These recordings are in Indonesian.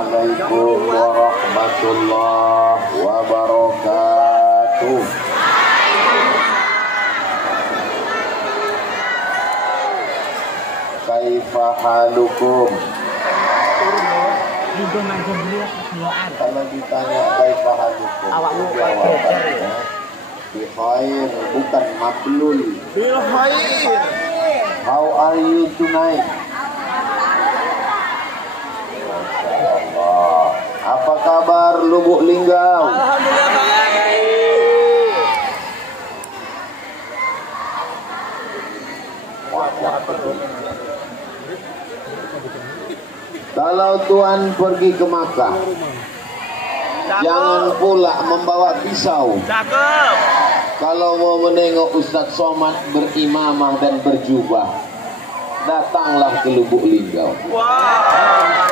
Assalamualaikum warahmatullahi wabarakatuh. Kaifa halukum? Kalau ditanya kaifa halukum, jawabannya bi khair, bukan mablul. Bi khair. How are you tonight? Apa kabar Lubuk Linggau? Alhamdulillah baik. Kalau Tuhan pergi ke Makkah, jangan pula membawa pisau. Cakep. Kalau mau menengok Ustadz Somad berimamah dan berjubah, datanglah ke Lubuk Linggau. Wow.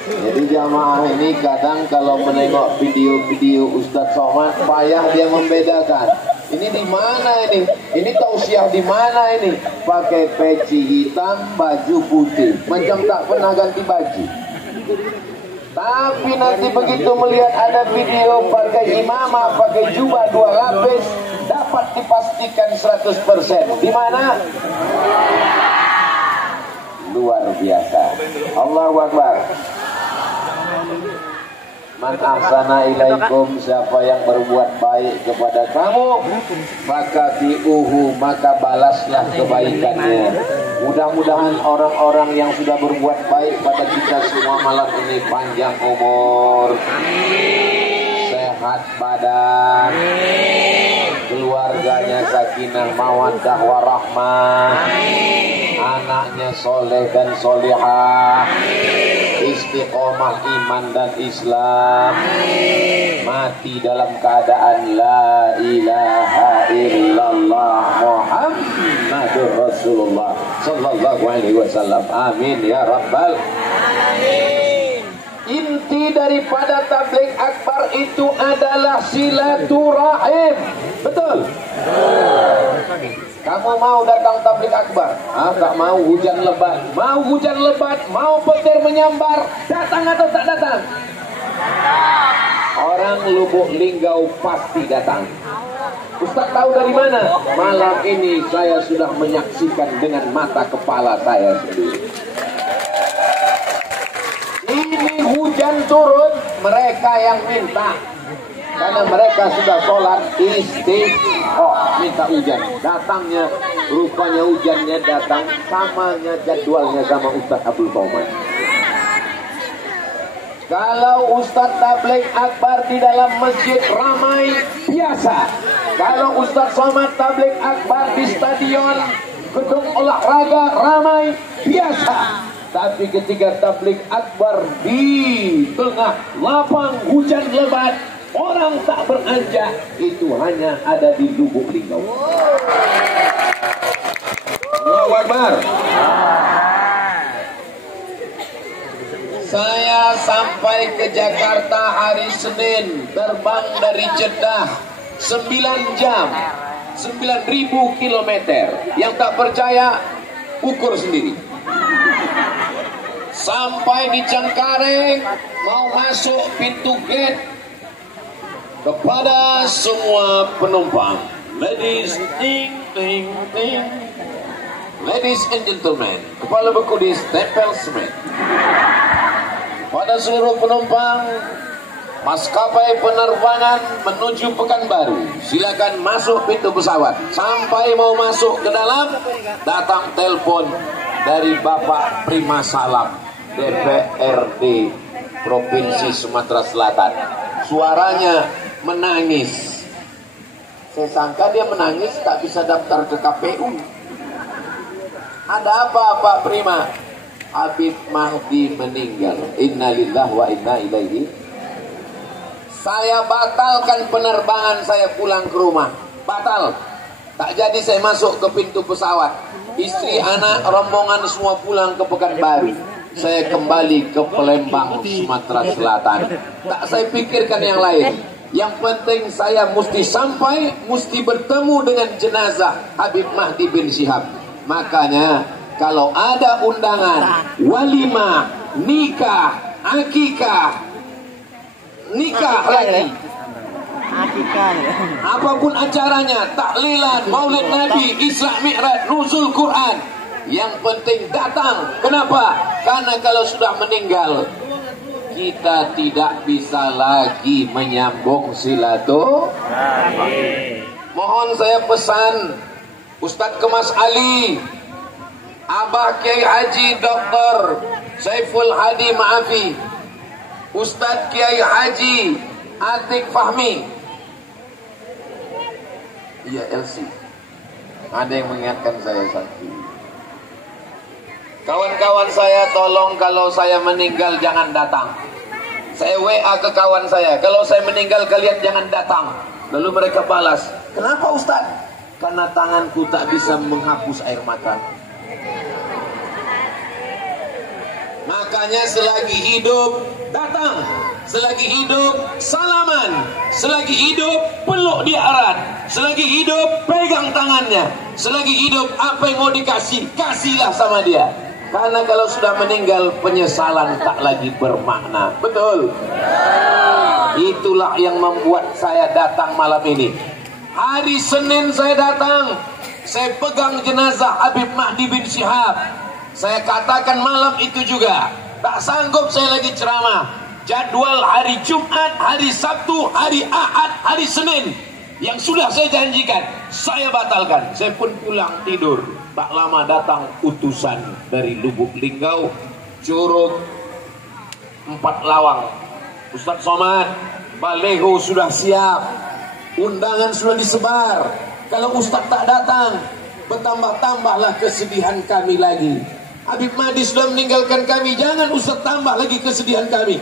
Jadi jamaah ini kadang kalau menengok video-video Ustadz Somad, payah dia membedakan. Ini di mana ini? Ini tausiah di mana ini? Pakai peci hitam, baju putih, macam tak pernah ganti baju. Tapi nanti begitu melihat ada video pakai imamah, pakai jubah 2 lapis, dapat dipastikan 100%. Di mana? Luar biasa. Allahu Akbar. Man ahsana ilaikum, siapa yang berbuat baik kepada kamu, maka tiuhu, maka balaslah kebaikannya. Mudah-mudahan orang-orang yang sudah berbuat baik pada kita semua malam ini panjang umur, sehat badan, keluarganya sakinah mawaddah warahmah, anaknya soleh dan solehah, istiqomah iman dan Islam, mati dalam keadaan la ilaha illallah Muhammadur Rasulullah sallallahu alaihi wasallam. Amin ya rabbal alamin. Inti daripada tabligh akbar itu adalah silaturahim. Betul? Kamu mau datang tabligh akbar? Tak mau hujan lebat. Mau hujan lebat, mau petir menyambar, datang atau tak datang? Orang Lubuk Linggau pasti datang. Ustaz tahu dari mana? Malam ini saya sudah menyaksikan dengan mata kepala saya sendiri. Ini hujan turun, mereka yang minta. Karena mereka sudah sholat minta hujan. Datangnya, rupanya hujannya datang samanya jadwalnya sama Ustaz Abdul Somad. Kalau Ustaz tabligh akbar di dalam masjid ramai, biasa. Kalau Ustaz Somad tabligh akbar di stadion, gedung olahraga ramai, biasa. Tapi ketika tabligh akbar di tengah lapang hujan lebat, orang tak beranjak, itu hanya ada di Lubuk Linggau. Allahu Akbar. Saya sampai ke Jakarta hari Senin, terbang dari Jeddah 9 jam, 9.000 kilometer. Yang tak percaya, ukur sendiri. Sampai di Cengkareng, mau masuk pintu gate, kepada semua penumpang, ladies and gentlemen, kepala berkudis tempel semen. Pada seluruh penumpang maskapai penerbangan menuju Pekanbaru, silakan masuk pintu pesawat. Sampai mau masuk ke dalam, datang telepon dari Bapak Prima Salam, DPRD Provinsi Sumatera Selatan. Suaranya menangis. Saya sangka dia menangis tak bisa daftar ke KPU. Ada apa Pak Prima? Habib Mahdi meninggal. Innalillahi wa inna ilaihi. Saya batalkan penerbangan saya pulang ke rumah. Batal. Tak jadi saya masuk ke pintu pesawat. Istri, anak, rombongan semua pulang ke Pekanbaru. Saya kembali ke Palembang, Sumatera Selatan. Tak saya pikirkan yang lain. Yang penting saya mesti sampai, mesti bertemu dengan jenazah Habib Mahdi bin Syihab. Makanya kalau ada undangan walimah nikah, akikah, nikah lagi, apapun acaranya, taklilan, maulid Nabi, Isra Mi'raj, nuzul Quran, yang penting datang. Kenapa? Karena kalau sudah meninggal, kita tidak bisa lagi menyambung silaturahmi. Mohon saya pesan Ustadz Kemas Ali, Abah Kiai Haji Dr. Saiful Hadi Maafi, Ustadz Kiai Haji Atik Fahmi. Iya, LC. Ada yang mengingatkan saya satu. Kawan-kawan saya, tolong kalau saya meninggal jangan datang. Saya WA ke kawan saya, kalau saya meninggal kalian jangan datang. Lalu mereka balas, kenapa Ustaz? Karena tanganku tak bisa menghapus air mata. Makanya selagi hidup datang, selagi hidup salaman, selagi hidup peluk dia erat, selagi hidup pegang tangannya, selagi hidup apa yang mau dikasih, kasihlah sama dia. Karena kalau sudah meninggal, penyesalan tak lagi bermakna. Betul? Itulah yang membuat saya datang malam ini. Hari Senin saya datang, saya pegang jenazah Habib Mahdi bin Syihab. Saya katakan malam itu juga, tak sanggup saya lagi ceramah. Jadwal hari Jumat, hari Sabtu, hari Ahad, hari Senin yang sudah saya janjikan, saya batalkan. Saya pun pulang tidur. Tak lama datang utusan dari Lubuk Linggau, Curug, 4 Lawang. Ustadz Somad, baleho sudah siap, undangan sudah disebar. Kalau Ustadz tak datang, bertambah-tambahlah kesedihan kami lagi. Habib Mahdi sudah meninggalkan kami, jangan Ustadz tambah lagi kesedihan kami.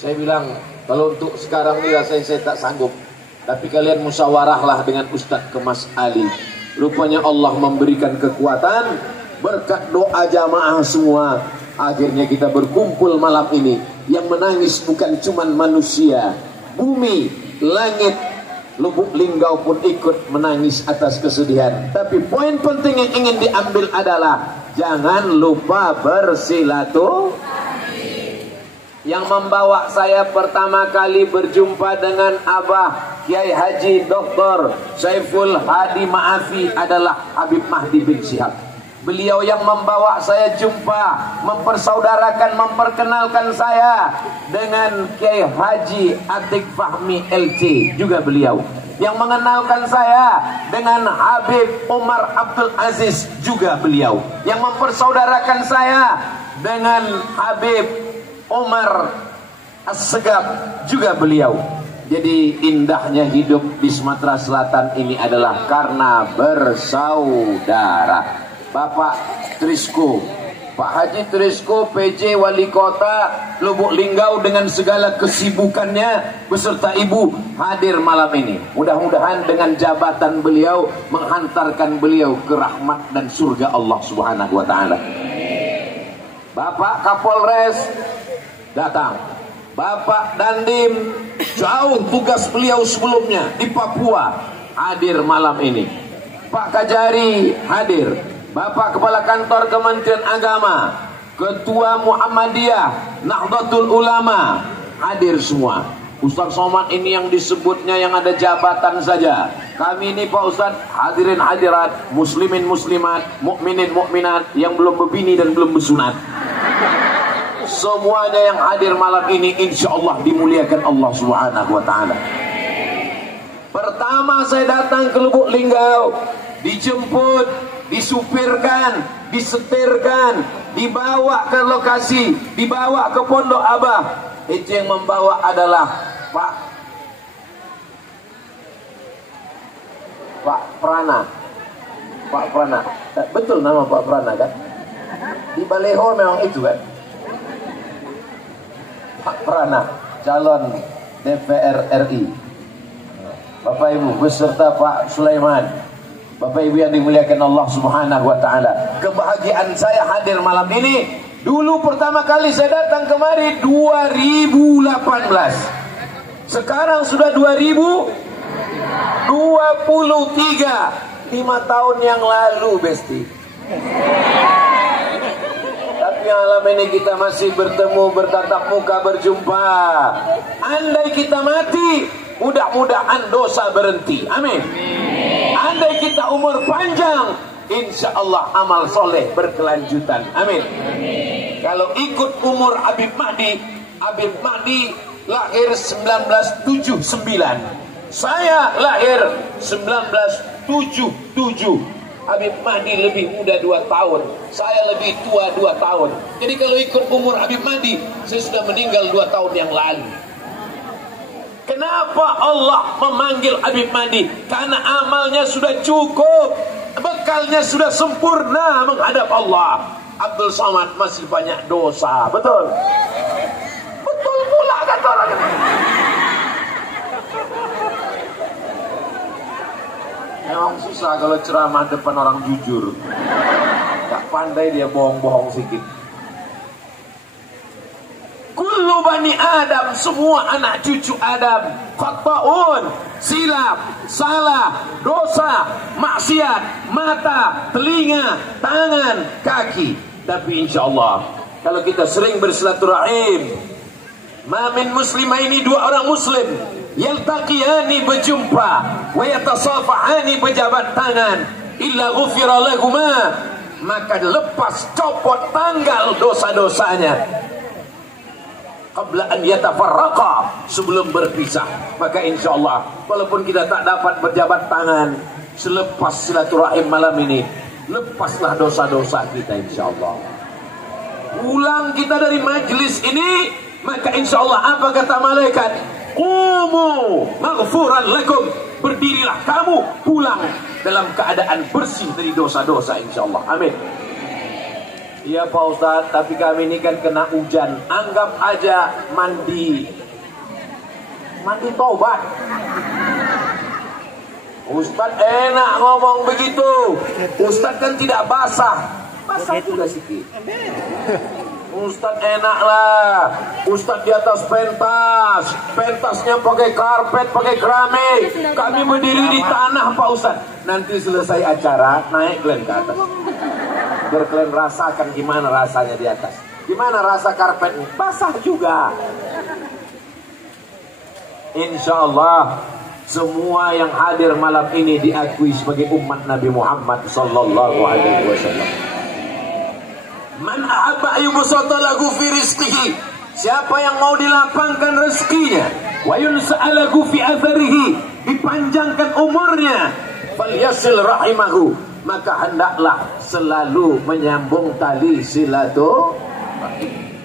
Saya bilang, kalau untuk sekarang ini rasanya saya tak sanggup. Tapi kalian musyawarahlah dengan Ustadz Kemas Ali. Rupanya Allah memberikan kekuatan berkat doa jamaah semua. Akhirnya kita berkumpul malam ini. Yang menangis bukan cuma manusia, bumi, langit, Lubuk Linggau pun ikut menangis atas kesedihan. Tapi poin penting yang ingin diambil adalah jangan lupa bersilaturahmi. Yang membawa saya pertama kali berjumpa dengan Abah Kiai Haji Dr. Saiful Hadi Maafi adalah Habib Mahdi bin Syihab. Beliau yang membawa saya jumpa, mempersaudarakan, memperkenalkan saya dengan Kiai Haji Atik Fahmi LC, juga beliau. Yang mengenalkan saya dengan Habib Umar Abdul Aziz, juga beliau. Yang mempersaudarakan saya dengan Habib Umar As-Segaf, juga beliau. Jadi indahnya hidup di Sumatera Selatan ini adalah karena bersaudara. Bapak Trisko, Pak Haji Trisko, PJ Wali Kota Lubuk Linggau dengan segala kesibukannya beserta ibu hadir malam ini. Mudah-mudahan dengan jabatan beliau menghantarkan beliau ke rahmat dan surga Allah Subhanahu wa taala. Bapak Kapolres datang, Bapak Dandim, jauh tugas beliau sebelumnya di Papua, hadir malam ini. Pak Kajari hadir, Bapak Kepala Kantor Kementerian Agama, Ketua Muhammadiyah, Nahdlatul Ulama, hadir semua. Ustadz Somad ini yang disebutnya yang ada jabatan saja. Kami ini Pak Ustadz, hadirin hadirat, muslimin muslimat, mukminin mukminat yang belum berbini dan belum bersunat. Semuanya yang hadir malam ini insya Allah dimuliakan Allah Subhanahu wa ta'ala. Pertama saya datang ke Lubuk Linggau, dijemput, disupirkan, disetirkan, dibawa ke lokasi, dibawa ke Pondok Abah. Itu yang membawa adalah Pak Prana. Pak Prana, betul nama Pak Prana kan? Di Baleho memang itu kan? Pak Prana, calon DPR RI. Bapak Ibu beserta Pak Sulaiman, Bapak Ibu yang dimuliakan Allah Subhanahu wa taala. Kebahagiaan saya hadir malam ini. Dulu pertama kali saya datang kemari 2018. Sekarang sudah 2023. 5 tahun yang lalu, Besti. Tapi Tapi malam ini kita masih bertemu, bertatap muka, berjumpa. Andai kita mati, mudah-mudahan dosa berhenti. Amin. Andai kita umur panjang, insya Allah amal soleh berkelanjutan. Amin. Kalau ikut umur Habib Mahdi lahir 1979. Saya lahir 1977. Habib Mahdi lebih muda 2 tahun, saya lebih tua 2 tahun. Jadi kalau ikut umur Habib Mahdi, saya sudah meninggal 2 tahun yang lalu. Kenapa Allah memanggil Habib Mahdi? Karena amalnya sudah cukup, bekalnya sudah sempurna menghadap Allah. Abdul Somad masih banyak dosa, betul? Betul pula kata orang ini. Memang susah kalau ceramah depan orang jujur. Gak pandai dia bohong-bohong sedikit. Kullu bani Adam, semua anak cucu Adam, khata'un, silap, salah, dosa, maksiat, mata, telinga, tangan, kaki. Tapi insya Allah, kalau kita sering bersilaturahim, ma min muslimaini, 2 orang muslim, yaltaqiyani, berjumpa, wa yatasafahani, berjabat tangan, illa ghufira lahuma, maka lepas copot tanggal dosa-dosanya qabla an yatafarraqa, sebelum berpisah. Maka insyaallah walaupun kita tak dapat berjabat tangan selepas silaturahim malam ini, lepaslah dosa-dosa kita insyaallah. Pulang kita dari majlis ini, maka insyaallah apa kata malaikat? Qumu maghfuran lakum, berdirilah kamu pulang dalam keadaan bersih dari dosa-dosa insyaallah. Amin. Iya Pak Ustadz, tapi kami ini kan kena hujan. Anggap aja mandi taubat. Ustadz enak ngomong begitu. Ustadz kan tidak basah juga sedikit. Ustadz enak lah. Ustadz di atas pentasnya pakai karpet, pakai keramik. Kami berdiri di tanah Pak Ustadz. Nanti selesai acara naik kalian ke atas, biar kalian rasakan gimana rasanya di atas. Gimana rasa karpetnya? Basah juga. Insya Allah semua yang hadir malam ini diakui sebagai umat Nabi Muhammad sallallahu alaihi wasallam. Man ahabba ayyubsata lahu fi rizqihi, siapa yang mau dilapangkan rezekinya, wa yunsa'alahu fi atharihi, dipanjangkan umurnya, falyasil rahimahu, maka hendaklah selalu menyambung tali silaturahim.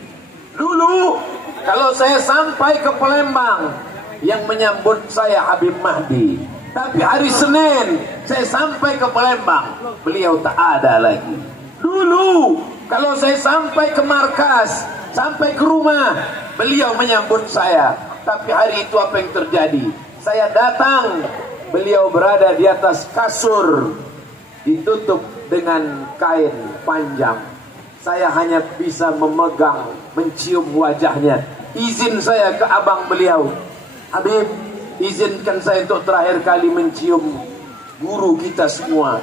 Dulu kalau saya sampai ke Palembang, yang menyambut saya Habib Mahdi. Tapi hari Senin saya sampai ke Palembang, beliau tak ada lagi. Dulu kalau saya sampai ke markas, sampai ke rumah, beliau menyambut saya. Tapi hari itu apa yang terjadi? Saya datang, beliau berada di atas kasur, ditutup dengan kain panjang. Saya hanya bisa memegang, mencium wajahnya. Izin saya ke abang beliau, Habib, izinkan saya untuk terakhir kali mencium guru kita semua,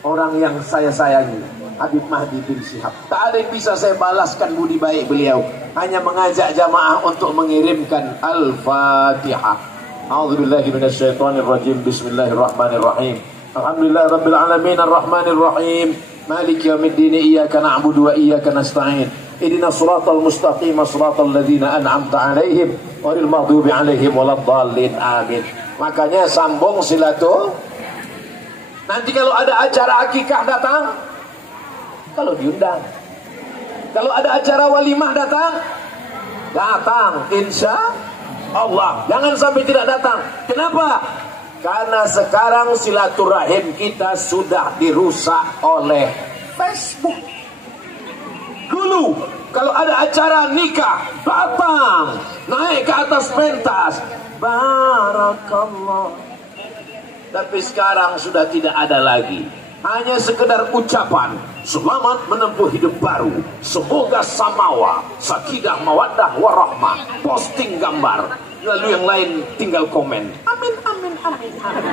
orang yang saya sayangi, Habib Mahdi bin Syihab. Tak ada yang bisa saya balaskan budi baik beliau, hanya mengajak jamaah untuk mengirimkan Al-Fatihah. A'udzubillahi minasyaitonirrajim. Bismillahirrahmanirrahim. Alhamdulillah rabbil alamin arrahmanir rahim. Maliki yaumiddin, iyyaka na'budu wa iyyaka nasta'in. Ihdinas siratal mustaqim, siratal ladzina an'amta 'alaihim ghairil maghdubi 'alaihim waladdallin. Amin. Makanya sambung silaturahim. Nanti kalau ada acara akikah datang, kalau diundang. Kalau ada acara walimah datang, insya Allah. Jangan sampai tidak datang. Kenapa? Karena sekarang silaturahim kita sudah dirusak oleh Facebook. Dulu kalau ada acara nikah, datang, naik ke atas pentas, barakallah. Tapi sekarang sudah tidak ada lagi. Hanya sekedar ucapan, selamat menempuh hidup baru, semoga samawa, sakidah, mawaddah, warahmah. Posting gambar, lalu yang lain tinggal komen, amin, amin, amin, amin.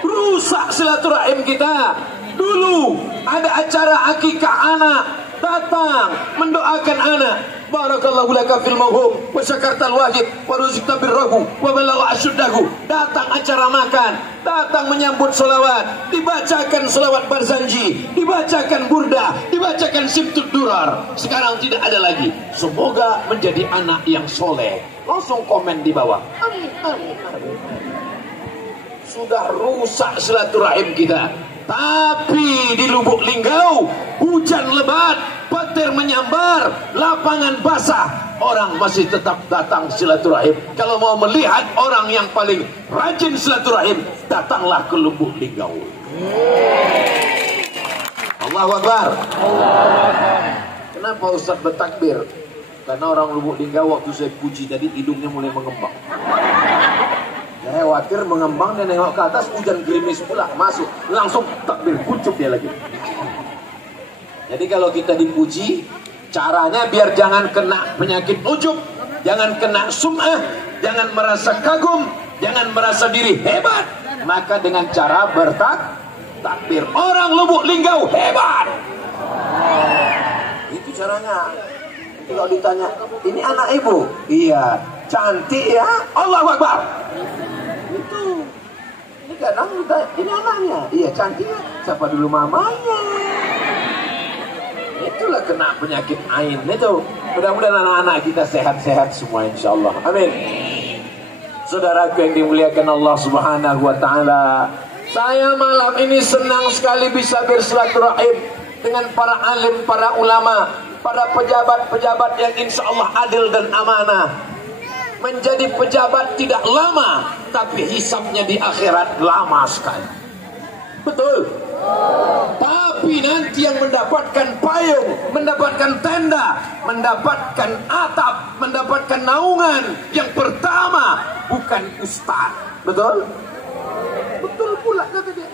Rusak silaturahim kita. Dulu ada acara akikah anak, datang mendoakan anak. Barakallahu laka fil mawhum wa syakartal wajib wa ruzqta birrahu wa balagha asyuddahu. Datang acara makan, datang menyambut selawat, dibacakan selawat barzanji, dibacakan burdah, dibacakan sibtud durar. Sekarang tidak ada lagi. Semoga menjadi anak yang soleh. Langsung komen di bawah. Amin, amin, amin. Sudah rusak silaturahim kita. Tapi di Lubuk Linggau hujan lebat, petir menyambar, lapangan basah, orang masih tetap datang silaturahim. Kalau mau melihat orang yang paling rajin silaturahim, datanglah ke Lubuk Linggau. Allahu Akbar. Kenapa Ustaz bertakbir? Karena orang Lubuk Linggau waktu saya puji tadi hidungnya mulai mengembang. Saya khawatir mengembang dan nengok ke atas, hujan gerimis pula masuk, langsung takbir, kucuk dia lagi. Jadi kalau kita dipuji, caranya biar jangan kena penyakit ujub, jangan kena sum'ah, jangan merasa kagum, jangan merasa diri hebat. Maka dengan cara bertakbir. Orang Lubuk Linggau hebat. Itu caranya. Kalau ditanya, ini anak ibu? Iya. Cantik ya? Allahu Akbar. Itu. Ini kadang ditanya, ini anaknya? Iya, cantik ya? Siapa dulu mamanya? Itulah kena penyakit ain itu. Mudah-mudahan anak-anak kita sehat-sehat semua insyaallah. Amin. Saudaraku yang dimuliakan Allah Subhanahu wa taala, saya malam ini senang sekali bisa bersilaturahim dengan para alim, para ulama, para pejabat-pejabat yang insyaallah adil dan amanah. Menjadi pejabat tidak lama, tapi hisabnya di akhirat lama sekali. Betul. Tapi nanti yang mendapatkan payung, mendapatkan tenda, mendapatkan atap, mendapatkan naungan yang pertama bukan ustaz. Betul? Betul pula kata dia.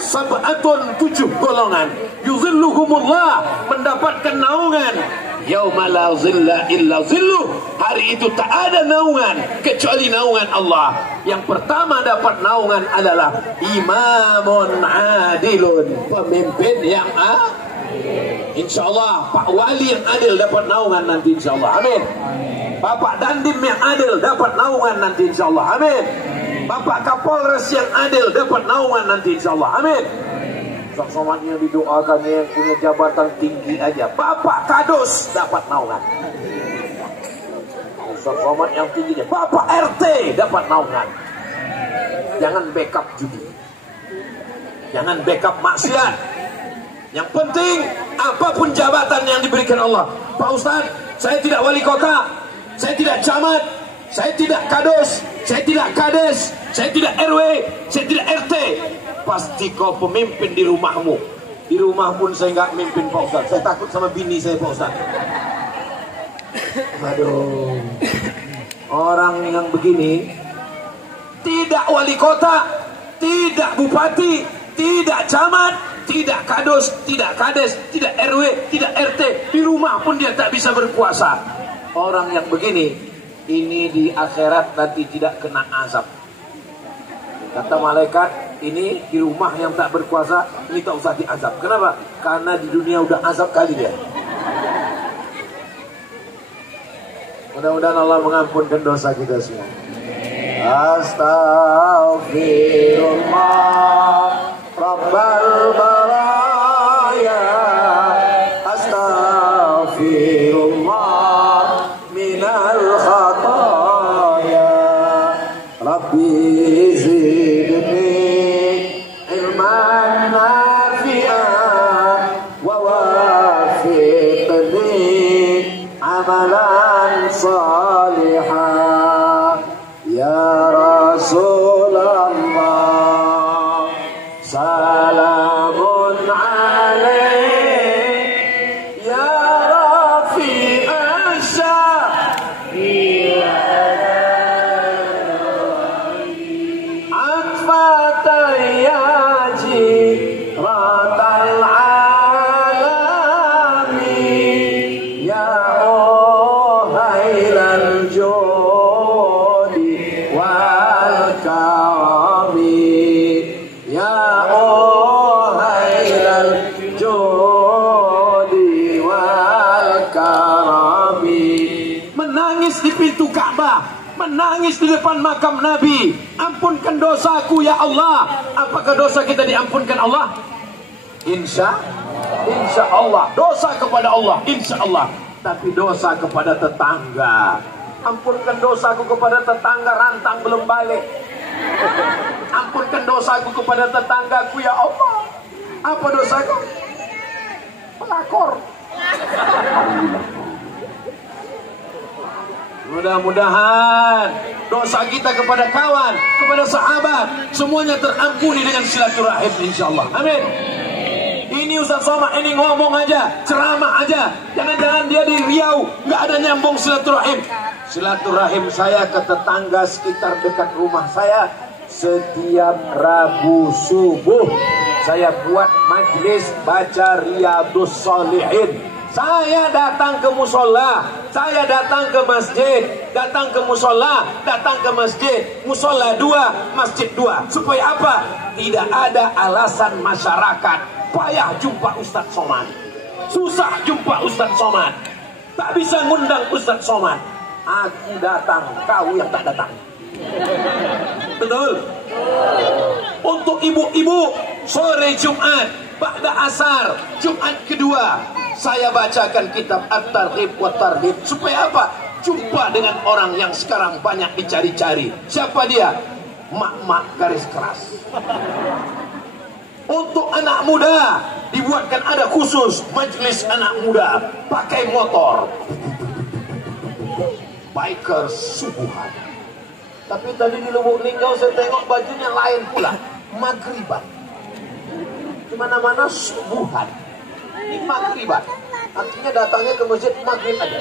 Sab'atun, 7 golongan, yuzilluhumullah, mendapatkan naungan yauma la zilla illa zilluh. Hari itu tak ada naungan kecuali naungan Allah. Yang pertama dapat naungan adalah imamun adilun, pemimpin yang insyaallah. Pak Wali yang adil dapat naungan nanti insyaallah. Amin. Bapak Dandim yang adil dapat naungan nanti insyaallah. Amin. Bapak Kapolres yang adil dapat naungan nanti insyaallah. Amin. Ustaz Somad yang didoakan yang punya jabatan tinggi aja, Bapak Kadus dapat naungan. Ustaz Somad yang tingginya, Bapak RT dapat naungan. Jangan backup judi, jangan backup maksiat. Yang penting apapun jabatan yang diberikan Allah. Pak Ustaz, saya tidak wali kota, saya tidak camat, saya tidak kadus, saya tidak kades, saya tidak RW, saya tidak RT. Pasti kau pemimpin di rumahmu. Di rumah pun saya nggak mimpin Pak Ustaz. Saya takut sama bini saya Pak Ustaz. Aduh. Orang yang begini tidak wali kota, tidak bupati, tidak camat, tidak kadus, tidak kades, tidak RW, tidak RT. Di rumah pun dia tak bisa berkuasa. Orang yang begini, ini di akhirat nanti tidak kena azab. Kata malaikat, ini di rumah yang tak berkuasa, ini tak usah diazab. Kenapa? Karena di dunia udah azab kali dia. Mudah-mudahan Allah mengampunkan dosa kita semua. Astaghfirullah Rabbal baraya, astaghfirullah minal khataya, Rabbi salihah ya Rasulullah, salamun alaik ya Rafi asyafi atfatan ya jiratal alamin ya jodi wal karami ya menangis di depan makam Nabi, ampunkan dosaku ya Allah. Apakah dosa kita diampunkan Allah? Insya Allah. Dosa kepada Allah, insya Allah. Tapi dosa kepada tetangga, ampunkan dosaku kepada tetangga, rantang belum balik. Ampunkan dosaku kepada tetanggaku ya Allah. Apa dosaku? Pelakor. Mudah-mudahan dosa kita kepada kawan, kepada sahabat, semuanya terampuni dengan silaturahim insyaallah. Amin. Ini Ustaz Somad ini ngomong aja, ceramah aja. Jangan-jangan dia di Riau nggak ada nyambung silaturahim. Silaturahim saya ke tetangga sekitar dekat rumah saya. Setiap Rabu subuh saya buat majlis baca Riyadhus Shalihin. Saya datang ke musola, saya datang ke masjid, datang ke musola, datang ke masjid, musola 2, masjid 2. Supaya apa? Tidak ada alasan masyarakat payah jumpa Ustaz Somad, susah jumpa Ustaz Somad, tak bisa ngundang Ustaz Somad. Aku datang, kau yang tak datang. Betul? Untuk ibu-ibu, sore Jumat, ba'da asar, Jumat kedua, saya bacakan kitab At-Targhib wa Tarhib. Supaya apa? Jumpa dengan orang yang sekarang banyak dicari-cari. Siapa dia? Mak-mak garis keras. Untuk anak muda, dibuatkan ada khusus majelis anak muda, pakai motor, bikers subuhan. Tapi tadi di Lubuk Linggau saya tengok bajunya lain pula, maghriban. Di mana-mana subuhan, ini maghriban. Artinya datangnya ke masjid maghrib aja.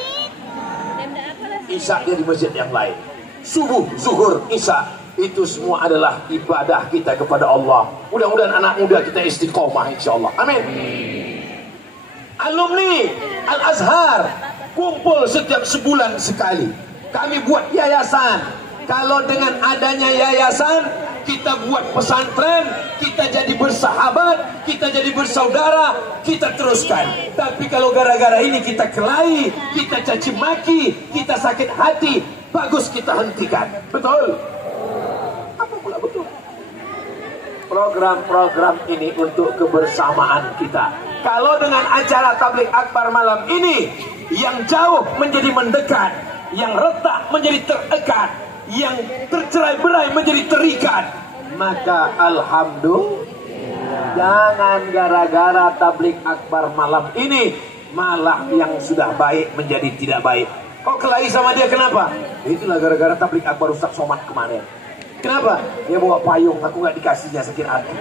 Isya dia di masjid yang lain. Subuh, zuhur, isya, itu semua adalah ibadah kita kepada Allah. Mudah-mudahan anak muda kita istiqomah insyaallah. Amin. Alumni Al-Azhar kumpul setiap sebulan sekali. Kami buat yayasan. Kalau dengan adanya yayasan, kita buat pesantren, kita jadi bersahabat, kita jadi bersaudara, kita teruskan. Tapi kalau gara-gara ini kita kelahi, kita caci maki, kita sakit hati, bagus kita hentikan. Betul? Apa pula betul? Program-program ini untuk kebersamaan kita. Kalau dengan acara tabligh akbar malam ini, yang jauh menjadi mendekat, yang retak menjadi terekat, yang tercerai-berai menjadi terikat, maka alhamdulillah. Jangan gara-gara tabligh akbar malam ini malah yang sudah baik menjadi tidak baik. Kok kelahi sama dia kenapa? Itulah gara-gara tabligh akbar Ustaz Somad kemarin. Kenapa? Dia bawa payung, aku gak dikasihnya, sakit hati.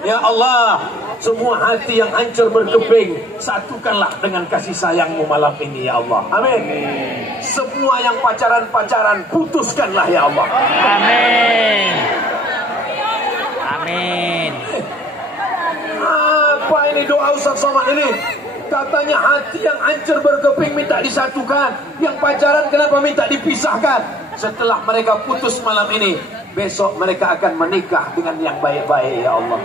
Ya Allah, semua hati yang hancur berkeping, satukanlah dengan kasih sayangmu malam ini ya Allah. Amin. Semua yang pacaran-pacaran, putuskanlah ya Allah. Amin. Amin. Apa ini doa Ustaz Somad ini? Katanya hati yang hancur berkeping minta disatukan, yang pacaran kenapa minta dipisahkan? Setelah mereka putus malam ini, besok mereka akan menikah dengan yang baik-baik ya Allah.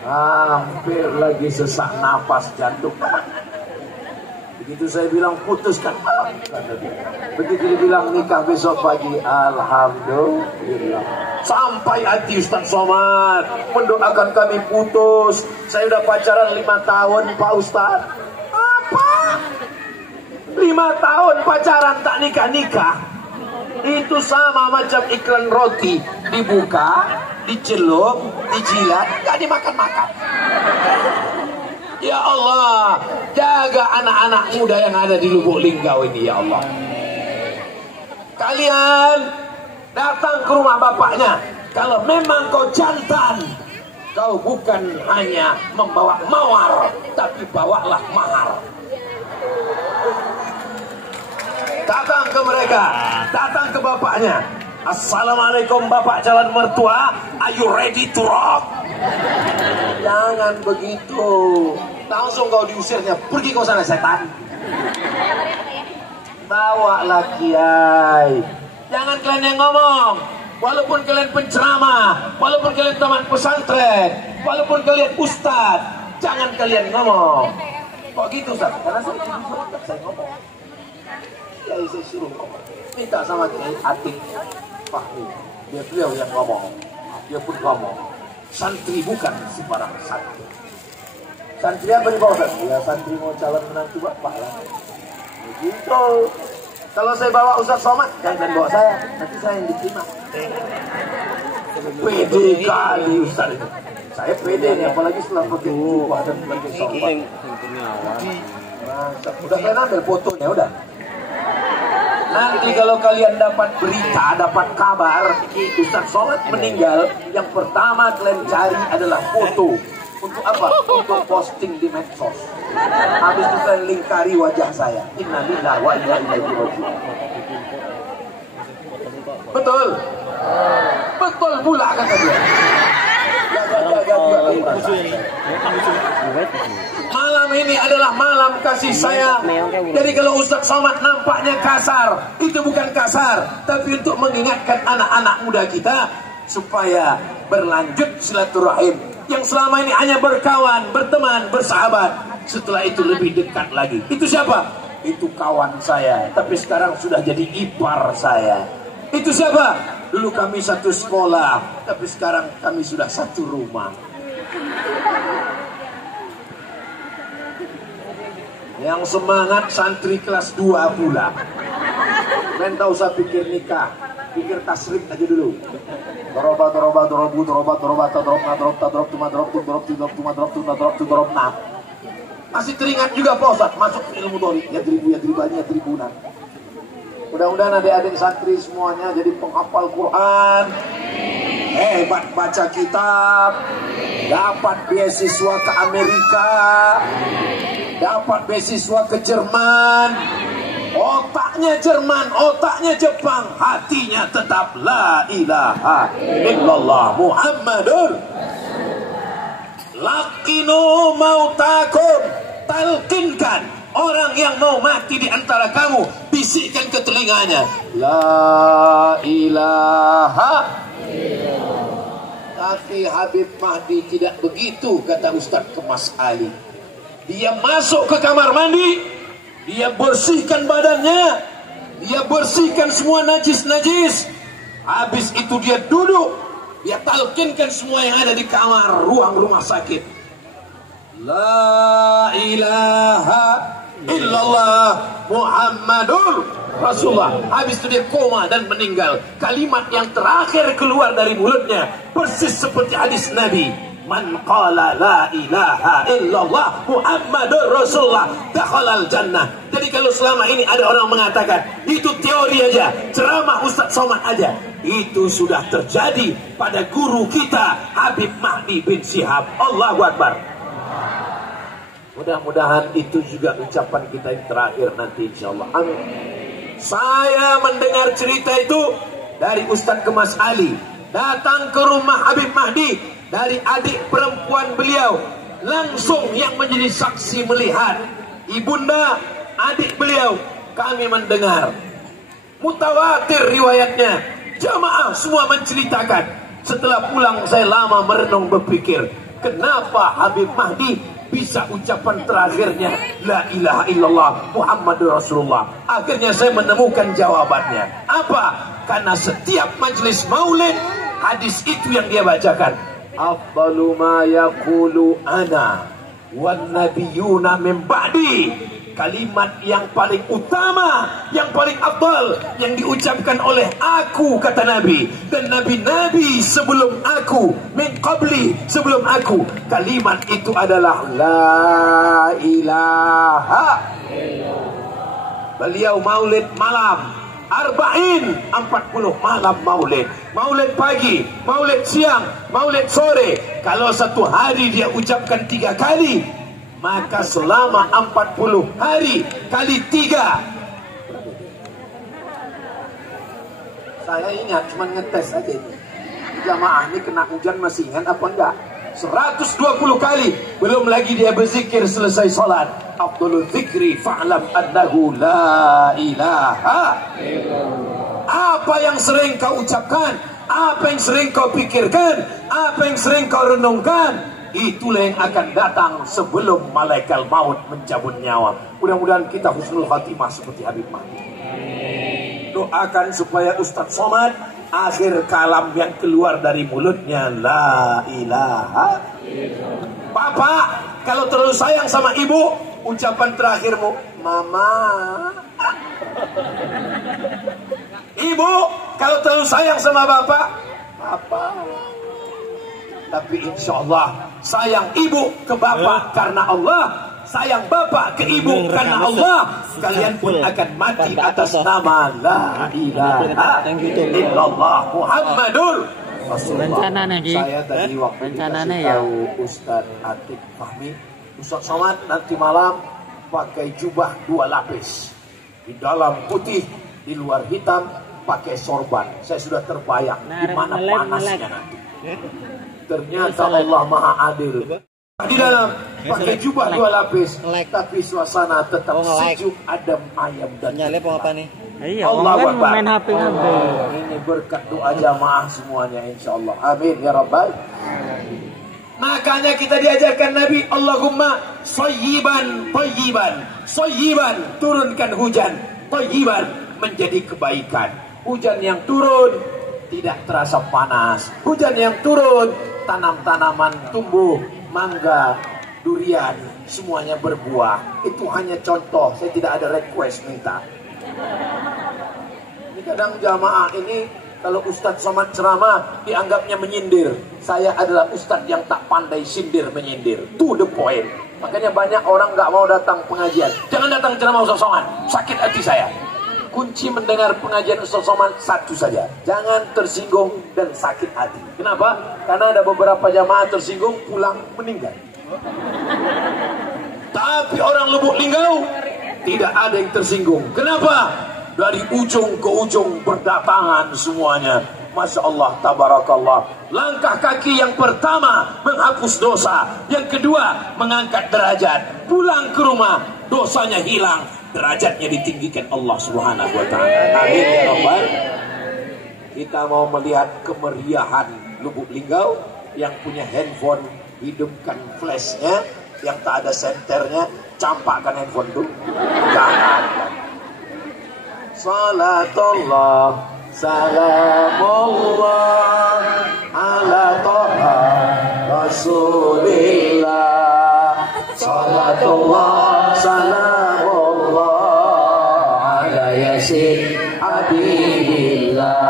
Hampir lagi sesak napas jantung. Begitu saya bilang putuskan, begitu dibilang nikah besok pagi, alhamdulillah. Sampai hati Ustaz Somad mendoakan kami putus. Saya udah pacaran 5 tahun Pak Ustaz. Apa? 5 tahun pacaran tak nikah-nikah. Itu sama macam iklan roti, dibuka, dicelup, dijilat, gak dimakan-makan. Ya Allah, jaga anak-anak muda yang ada di Lubuk Linggau ini ya Allah. Kalian datang ke rumah bapaknya. Kalau memang kau jantan, kau bukan hanya membawa mawar, tapi bawalah mahar. Datang ke mereka, datang ke bapaknya. Assalamualaikum bapak calon mertua, are you ready to rock? Jangan begitu, langsung kau diusirnya, pergi kau sana setan. Bawalah kiai. Jangan kalian yang ngomong. Walaupun kalian penceramah, walaupun kalian teman pesantren, walaupun kalian ustadz, jangan kalian ngomong. Kok gitu Ustaz? Karena saya ngomong. Ya, saya suruh ngomong. minta sama Kiai Atik Fahmi, beliau yang ngomong, dia pun ngomong, santri bukan sembarang santri. Santri apa nih Pak Ustaz? Ya santri mau calon menantu bapak lah. Begitu. Kalau saya bawa Ustaz Somad, jangan bawa saya, nanti saya yang diterima. Pede kali Ustaz itu. Saya pede nih, apalagi setelah pakai jubah dan pakai Somad. Udah saya ambil fotonya, udah. Nanti kalau kalian dapat berita, dapat kabar Ustaz Somad meninggal, yang pertama kalian cari adalah foto. Untuk apa? Untuk posting di medsos. Habis itu kalian lingkari wajah saya. Innalillahi wa inna ilaihi raji'un. Betul. Betul pula kata dia. Malam ini adalah malam kasih sayang. Jadi kalau Ustaz Somad nampaknya kasar, itu bukan kasar, tapi untuk mengingatkan anak-anak muda kita supaya berlanjut silaturahim yang selama ini hanya berkawan, berteman, bersahabat. Setelah itu lebih dekat lagi. Itu siapa? Itu kawan saya, tapi sekarang sudah jadi ipar saya. Itu siapa? Dulu kami satu sekolah, tapi sekarang kami sudah satu rumah. Yang semangat santri kelas 2 pula. Kalian tak usah pikir nikah, pikir tasrik aja dulu. Masih teringat juga Pak Ustaz, masuk ilmu dori, ya dribani, ya tribunan. Mudah-mudahan adik-adik santri semuanya jadi penghafal Quran, hebat baca kitab, dapat beasiswa ke Amerika, dapat beasiswa ke Jerman. Otaknya Jerman, otaknya Jepang, hatinya tetap la ilaha illallah Muhammadur. Lakinu mautakum, talqinkan orang yang mau mati di antara kamu, bisikkan ke telinganya la ilaha illallah. Tapi Habib Mahdi tidak begitu, kata Ustaz Kemas Ali. Dia masuk ke kamar mandi, dia bersihkan badannya, dia bersihkan semua najis-najis. Habis itu dia duduk, dia talqinkan semua yang ada di kamar ruang rumah sakit. La ilaha illallah Muhammadur Rasulullah. Habis itu dia koma dan meninggal. Kalimat yang terakhir keluar dari mulutnya persis seperti hadis Nabi, man qala la ilaha illallah Muhammadur Rasulullah dakhalal jannah. Jadi kalau selama ini ada orang mengatakan itu teori aja, ceramah Ustaz Somad aja, itu sudah terjadi pada guru kita Habib Mahdi bin Syihab. Allahu Akbar. Mudah-mudahan itu juga ucapan kita yang terakhir nanti insyaallah. Amin. Saya mendengar cerita itu dari Ustaz Kemas Ali, datang ke rumah Habib Mahdi dari adik perempuan beliau, langsung yang menjadi saksi melihat. Ibunda adik beliau, kami mendengar, mutawatir riwayatnya, jamaah semua menceritakan. Setelah pulang saya lama merenung berpikir, kenapa Habib Mahdi bisa ucapan terakhirnya la ilaha illallah Muhammadur Rasulullah. Akhirnya saya menemukan jawabannya. Apa? Karena setiap majelis maulid, hadis itu yang dia bacakan, afdalu ma yaqulu ana wan nabiyuna min ba'di. Kalimat yang paling utama, yang paling afdal, yang diucapkan oleh aku, kata Nabi, dan nabi-nabi sebelum aku, min qabli, sebelum aku. Kalimat itu adalah la ilaha. Beliau maulid malam, arba'in, 40 malam maulid. Maulid pagi, maulid siang, maulid sore. Kalau satu hari dia ucapkan 3 kali, maka selama 40 hari kali 3. Saya ingat cuma ngetes aja ini. Jamaah ini kena hujan masih ingat apa enggak? 120 kali. Belum lagi dia berzikir selesai sholat. Afdalul zikri fa'lam annahu la ilaha illallah. Apa yang sering kau ucapkan, apa yang sering kau pikirkan, apa yang sering kau renungkan, itulah yang akan datang sebelum malaikat maut mencabut nyawa. Mudah-mudahan kita husnul khatimah seperti Habib Mahdi. doakan supaya Ustadz Somad akhir kalam yang keluar dari mulutnya la ilaha. Bapak, kalau terlalu sayang sama ibu, ucapan terakhirmu mama. Ibu, kalau terlalu sayang sama bapak, papa. Tapi insya Allah sayang ibu ke bapak karena Allah, sayang bapak ke ibu karena Allah, kalian pun akan mati atas nama la ilaha illallah Muhammadur Rasulullah. Saya tadi waktu dikasih tahu Ustadz Atik Fahmi, Ustadz Somad nanti malam pakai jubah 2 lapis, di dalam putih, di luar hitam, pakai sorban. Saya sudah terbayang di mana panasnya nanti. Ternyata Allah Maha Adil. Di dalam pakai jubah 2 lapis, tapi suasana tetap sejuk, adem, ayam dan Allah Akbar. Ini berkat doa jamaah semuanya insyaallah. Amin ya rabbal. Makanya kita diajarkan Nabi, Allahumma sayyiban tayyiban. Sayyiban, turunkan hujan. Tayyiban, menjadi kebaikan. Hujan yang turun tidak terasa panas. Hujan yang turun, tanam-tanaman tumbuh, mangga, durian, semuanya berbuah. Itu hanya contoh, saya tidak ada request minta. Ini kadang jamaah ini kalau Ustadz Somad ceramah dianggapnya menyindir. Saya adalah Ustadz yang tak pandai sindir menyindir. To the point. Makanya banyak orang nggak mau datang pengajian. Jangan datang ceramah Ustadz Somad, sakit hati saya. Kunci mendengar pengajian Ustadz Somad satu saja, jangan tersinggung dan sakit hati. Kenapa? Karena ada beberapa jamaah tersinggung pulang meninggal. Tapi orang Lubuk Linggau tidak ada yang tersinggung. Kenapa? Dari ujung ke ujung berdatangan semuanya. Masya Allah, tabarakallah. Langkah kaki yang pertama menghapus dosa, yang kedua mengangkat derajat. Pulang ke rumah, dosanya hilang, derajatnya ditinggikan Allah Subhanahu wa taala. Amin ya rabbal. Kita mau melihat kemeriahan Lubuk Linggau. Yang punya handphone, hidupkan flashnya. Yang tak ada senternya, campakkan handphone dulu. Jangan. Salatullah salamullah ala toha rasulillah. Salatullah salamullah ala yasin habibillah.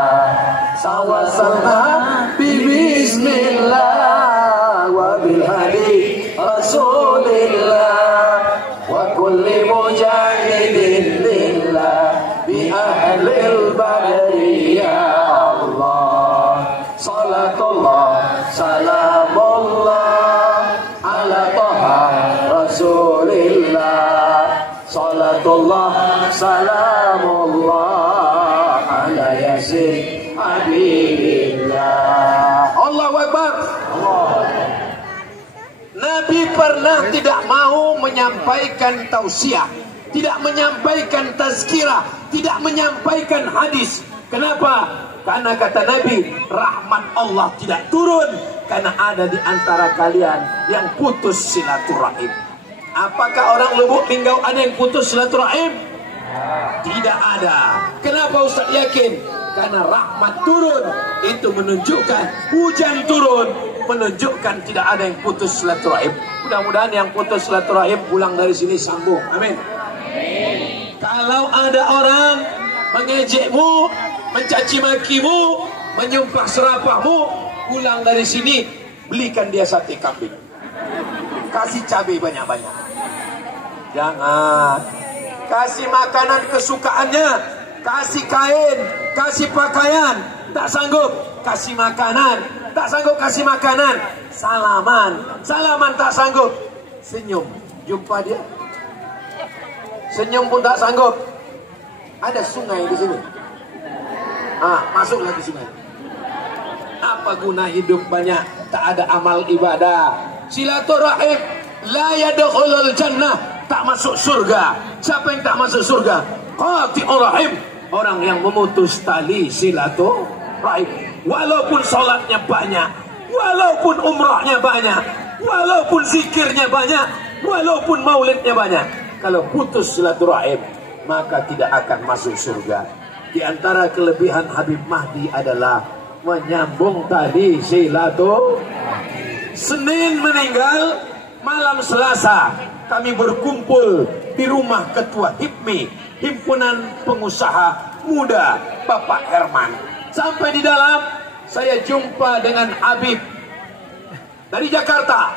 Sawasalna bismillah wa bilhadi rasulillah wa kulli mujahidin lillah bi ahlil badri ya Allah. Salatullah salamullah ala toha rasulillah. Salatullah salamullah ala yasin habibillah. Allahu Akbar. Nabi pernah tidak mau menyampaikan tausiah, tidak menyampaikan tazkirah, tidak menyampaikan hadis. Kenapa? Karena kata Nabi, rahmat Allah tidak turun karena ada di antara kalian yang putus silaturahim. Apakah orang Lubuk Linggau ada yang putus silaturahim? Tidak ada. Kenapa Ustaz yakin? Karena rahmat turun, itu menunjukkan hujan turun, menunjukkan tidak ada yang putus silaturahim. Mudah-mudahan yang putus silaturahim pulang dari sini sambung. Amin. Kalau ada orang mengejekmu, mencaci makimu, menyumpah serapahmu, pulang dari sini belikan dia sate kambing, kasih cabai banyak-banyak. Jangan kasih makanan kesukaannya, kasih kain, kasih pakaian, tak sanggup kasih makanan, tak sanggup kasih makanan, salaman tak sanggup, senyum, jumpa dia, senyum pun tak sanggup. Ada sungai di sini, masuklah ke sungai. Apa guna hidup banyak tak ada amal ibadah? Silaturahim la yadkhulul jannah, tak masuk surga. Siapa yang tak masuk surga? Qati'ur rahim, orang yang memutus tali silaturahim. Walaupun salatnya banyak, walaupun umrahnya banyak, walaupun zikirnya banyak, walaupun maulidnya banyak, kalau putus silaturahim maka tidak akan masuk surga. Di antara kelebihan Habib Mahdi adalah menyambung tadi Senin meninggal, malam Selasa kami berkumpul di rumah Ketua HIPMI, Himpunan Pengusaha Muda Bapak Herman. Sampai di dalam saya jumpa dengan Habib dari Jakarta.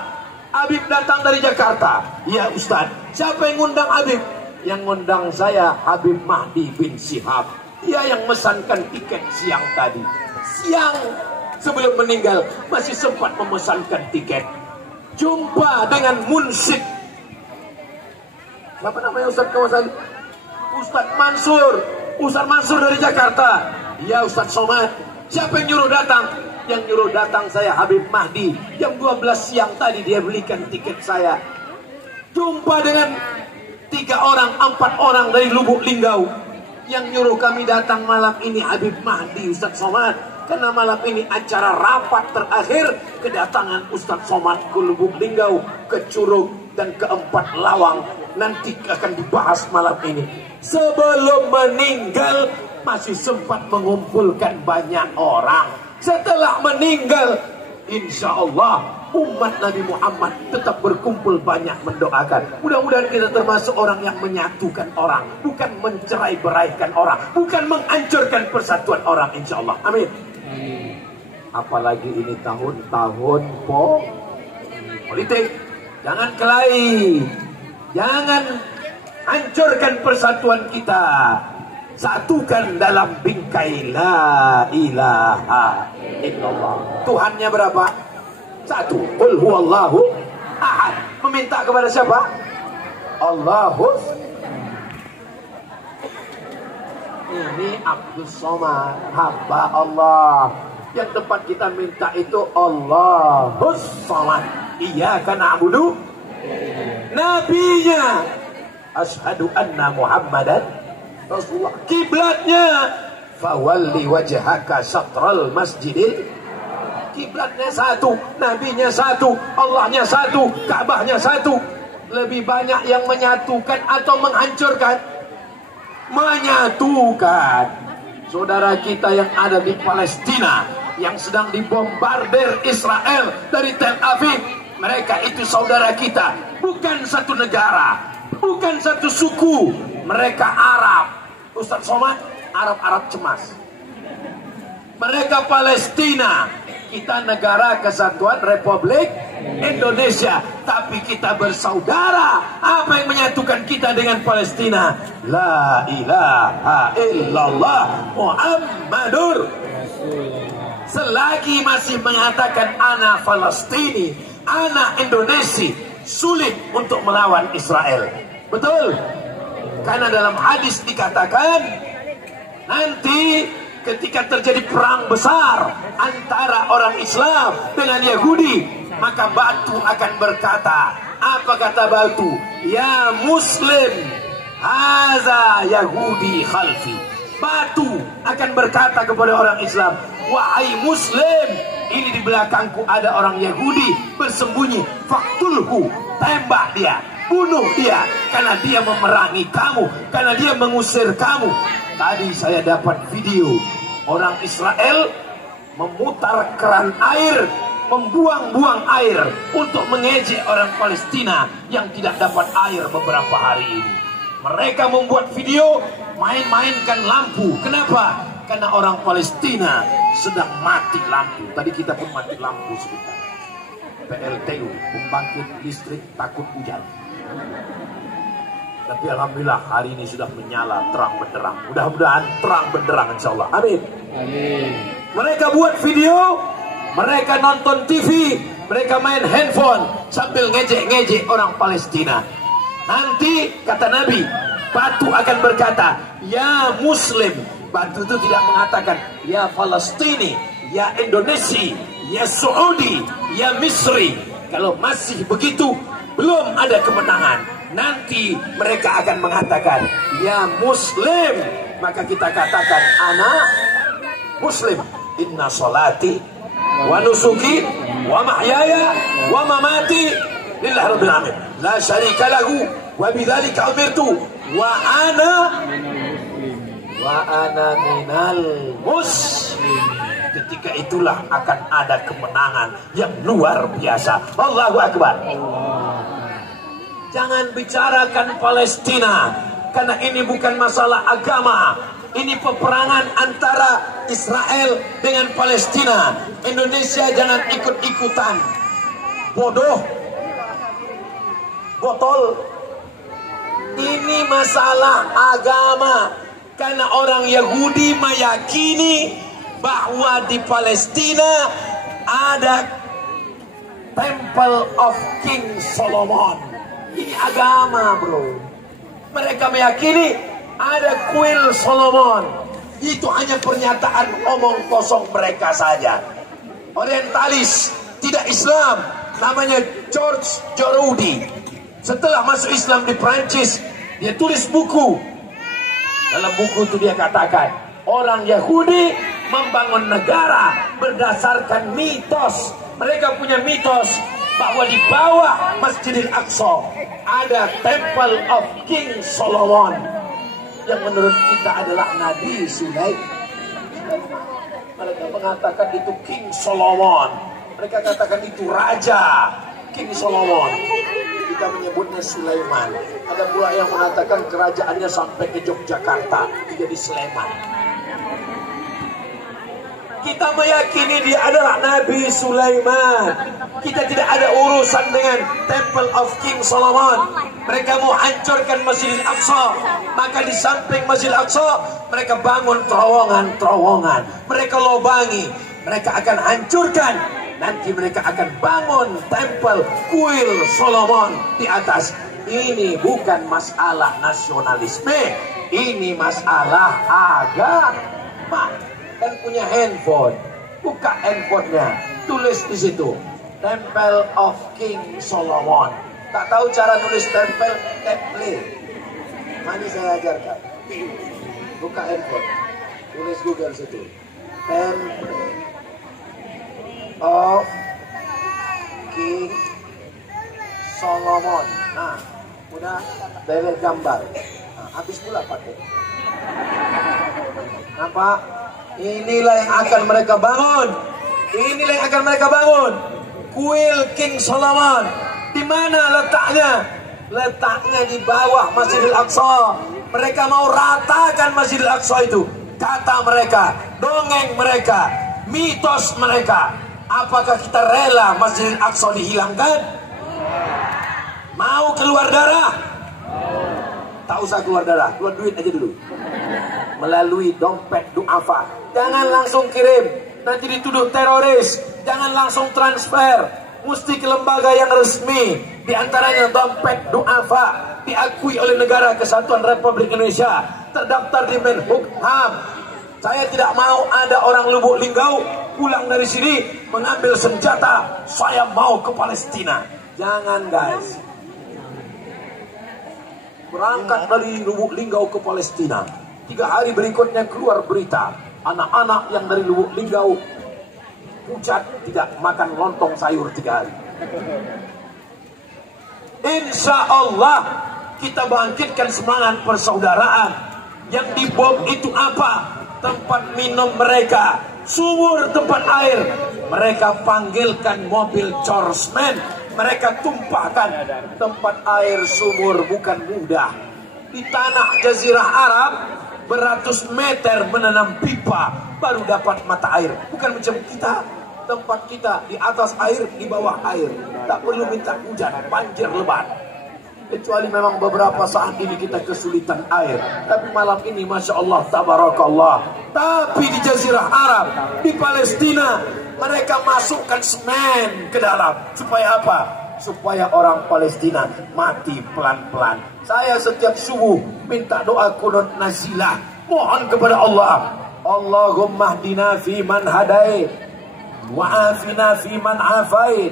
Habib datang dari Jakarta. Ya Ustaz, siapa yang ngundang Habib? Yang ngundang saya Habib Mahdi bin Syihab. Dia yang memesankan tiket siang tadi. Siang sebelum meninggal masih sempat memesankan tiket. Jumpa dengan Munsif. Siapa namanya Ustaz kawasan? Ustaz Mansur. Ustaz Mansur dari Jakarta. Ya Ustaz Somad. Siapa yang nyuruh datang? Yang nyuruh datang saya Habib Mahdi. Jam 12 siang tadi dia belikan tiket saya. Jumpa dengan 3 orang, 4 orang dari Lubuk Linggau. Yang nyuruh kami datang malam ini Habib Mahdi, Ustaz Somad. Karena malam ini acara rapat terakhir kedatangan Ustaz Somad ke Lubuk Linggau, ke Curug dan ke 4 Lawang. Nanti akan dibahas malam ini. Sebelum meninggal masih sempat mengumpulkan banyak orang. Setelah meninggal, insya Allah umat Nabi Muhammad tetap berkumpul banyak mendoakan. Mudah-mudahan kita termasuk orang yang menyatukan orang, bukan mencerai-beraikan orang, bukan menghancurkan persatuan orang, insya Allah. Amin. Apalagi ini tahun-tahun politik. Jangan kelahi, jangan hancurkan persatuan kita. Satukan dalam bingkai la ilaha illallah. Tuhannya berapa? Satu. Qul huwallahu ahad. Meminta kepada siapa? Allahus. Ini Abdul Somad, hamba Allah. Yang tempat kita minta itu Allahus Somad. Iyyaka na'budu. Nabinya asyhadu anna Muhammadan Rasulullah. Kiblatnya fawalli wajhaka syatral masjidil. Kiblatnya satu, nabinya satu, Allahnya satu, Ka'bahnya satu. Lebih banyak yang menyatukan atau menghancurkan? Menyatukan. Saudara kita yang ada di Palestina, yang sedang dibombardir Israel dari Tel Aviv, mereka itu saudara kita, bukan satu negara, bukan satu suku. Mereka Arab. Ustaz Somad, Arab-Arab cemas. Mereka Palestina. Kita negara kesatuan Republik Indonesia, tapi kita bersaudara. Apa yang menyatukan kita dengan Palestina? La ilaha illallah Muhammadur. Selagi masih mengatakan anak Palestini, anak Indonesia, sulit untuk melawan Israel. Betul? Karena dalam hadis dikatakan nanti ketika terjadi perang besar antara orang Islam dengan Yahudi, maka batu akan berkata, apa kata batu? Ya Muslim, haza Yahudi khalfi. Batu akan berkata kepada orang Islam, wahai Muslim, ini di belakangku ada orang Yahudi bersembunyi. Faktulhu, tembak dia, bunuh dia, karena dia memerangi kamu, karena dia mengusir kamu. Tadi saya dapat video orang Israel memutar keran air, membuang-buang air untuk mengejek orang Palestina yang tidak dapat air beberapa hari ini. Mereka membuat video main-mainkan lampu. Kenapa? Karena orang Palestina sedang mati lampu. Tadi kita pun mati lampu sebentar. PLTU, pembangkit listrik takut hujan. Tapi alhamdulillah hari ini sudah menyala terang benderang. Mudah-mudahan terang benderang insyaallah. Amin. Amin. Mereka buat video, mereka nonton TV, mereka main handphone sambil ngejek-ngejek orang Palestina. Nanti kata Nabi, batu akan berkata, ya Muslim. Batu itu tidak mengatakan ya Palestini, ya Indonesia, ya Saudi, ya Misri. Kalau masih begitu, belum ada kemenangan. Nanti mereka akan mengatakan ya Muslim, maka kita katakan anak Muslim. Inna salati wa nusuki wa mahyaya wa mamati lillahi rabbil alamin la syarika lahu wa bidzalika umirtu wa ana wa ana minal muslim. Ketika itulah akan ada kemenangan yang luar biasa. Allahu Akbar. Jangan bicarakan Palestina, karena ini bukan masalah agama. Ini peperangan antara Israel dengan Palestina. Indonesia jangan ikut-ikutan. Bodoh, botol. Ini masalah agama, karena orang Yahudi meyakini bahwa di Palestina ada Temple of King Solomon. Ini agama, bro. Mereka meyakini ada kuil Solomon. Itu hanya pernyataan omong kosong mereka saja. Orientalis, tidak Islam, namanya George Jorudi. Setelah masuk Islam di Prancis, dia tulis buku. Dalam buku itu dia katakan, orang Yahudi membangun negara berdasarkan mitos. Mereka punya mitos bahwa di bawah Masjidil Aqsa ada Temple of King Solomon, yang menurut kita adalah Nabi Sulaiman. Mereka mengatakan itu King Solomon. Mereka katakan itu Raja King Solomon. Kita menyebutnya Sulaiman. Ada pula yang mengatakan kerajaannya sampai ke Yogyakarta, jadi Sleman. Kita meyakini dia adalah Nabi Sulaiman. Kita tidak ada urusan dengan Temple of King Solomon. Mereka mau hancurkan Masjidil Aqsa, maka di samping Masjidil Aqsa mereka bangun terowongan-terowongan. Mereka lobangi, mereka akan hancurkan. Nanti mereka akan bangun Temple kuil Solomon di atas. Ini bukan masalah nasionalisme, ini masalah agama. Dan punya handphone, buka handphonenya, tulis di situ Temple of King Solomon. Tak tahu cara nulis temple? Mari saya ajarkan. Buka handphone, tulis Google situ Temple of King Solomon. Nah, udah dari gambar. Nah, habis pula pakai. Apa? Inilah yang akan mereka bangun. Inilah yang akan mereka bangun. Kuil King Solomon. Di mana letaknya? Letaknya di bawah Masjidil Aqsa. Mereka mau ratakan Masjidil Aqsa itu. Kata mereka, dongeng mereka, mitos mereka. Apakah kita rela Masjidil Aqsa dihilangkan? Mau keluar darah? Tak usah keluar darah, keluar duit aja dulu. Melalui dompet duafa. Jangan langsung kirim, nanti dituduh teroris. Jangan langsung transfer, mesti ke lembaga yang resmi. Di antaranya dompet duafa, diakui oleh Negara Kesatuan Republik Indonesia, terdaftar di Menkumham. Saya tidak mau ada orang Lubuk Linggau pulang dari sini mengambil senjata. Saya mau ke Palestina. Jangan, guys. Berangkat dari Lubuk Linggau ke Palestina, 3 hari berikutnya keluar berita, anak-anak yang dari Lubuk Linggau pucat, tidak makan lontong sayur 3 hari. Insya Allah kita bangkitkan semangat persaudaraan. Yang dibom itu apa? Tempat minum mereka, sumur tempat air. Mereka panggilkan mobil Chorsman, mereka tumpahkan. Tempat air sumur bukan mudah. Di tanah Jazirah Arab beratus meter menanam pipa baru dapat mata air. Bukan macam kita, tempat kita di atas air, di bawah air. Tak perlu minta hujan, banjir lebat. Kecuali memang beberapa saat ini kita kesulitan air. Tapi malam ini Masya Allah, tabarakallah. Tapi di Jazirah Arab, di Palestina, mereka masukkan semen ke dalam. Supaya apa? Supaya orang Palestina mati pelan-pelan. Saya setiap subuh minta doa kunut nazilah, mohon kepada Allah, Allahumma hdina fi man hadait, wa afina fi man afait,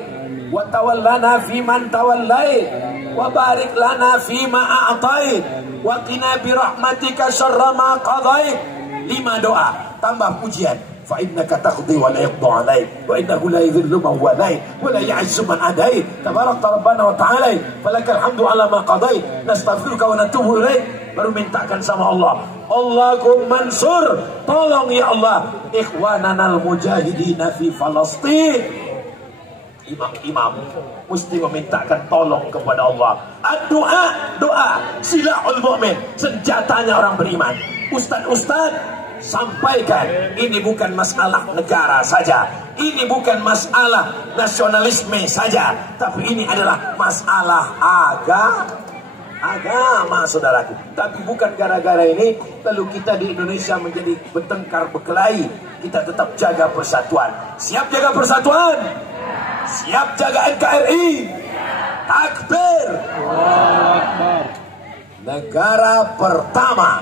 wa tawallana fi man tawallait, wa barik lana fi ma a'tait, wa qina bi rahmatika syarra ma qadait. 5 doa tambah pujian. Fa innaka taqdi wa la yuqda 'alaik, wa innahu la yadhillu man walait wa la ya'izzu man adait. Tabarakta rabbana wa ta'ala, falakal hamdu 'ala ma qadait, nastaghfiruka wa natubu ilaik. baru mintakan sama Allah. Allahumma mansur, tolong ya Allah ikhwananal mujahidina fi Palestin. Imam-imam mesti memintakan tolong kepada Allah. Doa silahul mu'min, senjatanya orang beriman. Ustaz sampaikan, ini bukan masalah negara saja, ini bukan masalah nasionalisme saja, tapi ini adalah masalah agama, saudaraku. Tapi bukan gara-gara ini lalu kita di Indonesia menjadi bertengkar berkelahi. Kita tetap jaga persatuan. Siap jaga persatuan? Siap jaga NKRI? Takbir! Negara pertama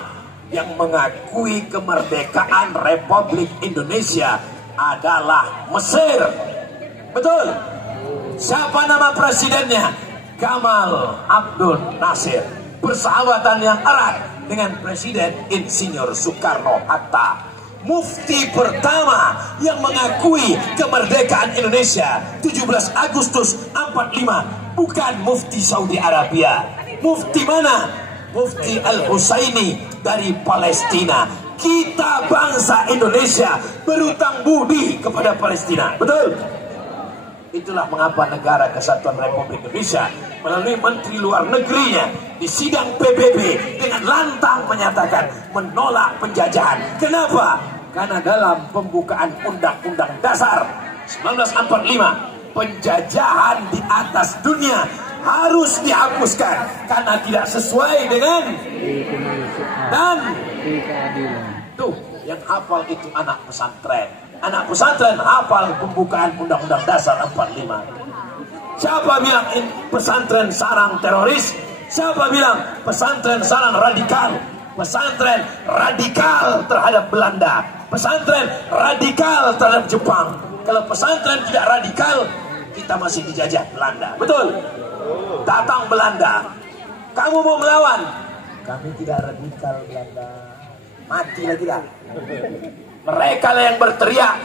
yang mengakui kemerdekaan Republik Indonesia adalah Mesir. Betul? Siapa nama presidennya? Gamal Abdul Nasir. Persahabatan yang erat dengan Presiden Insinyur Soekarno-Hatta. Mufti pertama yang mengakui kemerdekaan Indonesia 17 Agustus 45 bukan Mufti Saudi Arabia. Mufti mana? Mufti Al-Husaini dari Palestina. Kita bangsa Indonesia berutang budi kepada Palestina. Betul? Itulah mengapa Negara Kesatuan Republik Indonesia melalui Menteri Luar Negerinya di sidang PBB dengan lantang menyatakan menolak penjajahan. Kenapa? Karena dalam pembukaan Undang-Undang Dasar 1945 penjajahan di atas dunia harus dihapuskan karena tidak sesuai dengan dan tuh yang hafal itu anak pesantren. Anak pesantren hafal pembukaan Undang-Undang Dasar 45. Siapa bilang pesantren sarang teroris? Siapa bilang pesantren sarang radikal? Pesantren radikal terhadap Belanda, pesantren radikal terhadap Jepang. Kalau pesantren tidak radikal, kita masih dijajah Belanda. Betul? Datang Belanda, kamu mau melawan? Kami tidak radikal Belanda. Mati lagi dah. Mereka lah yang berteriak.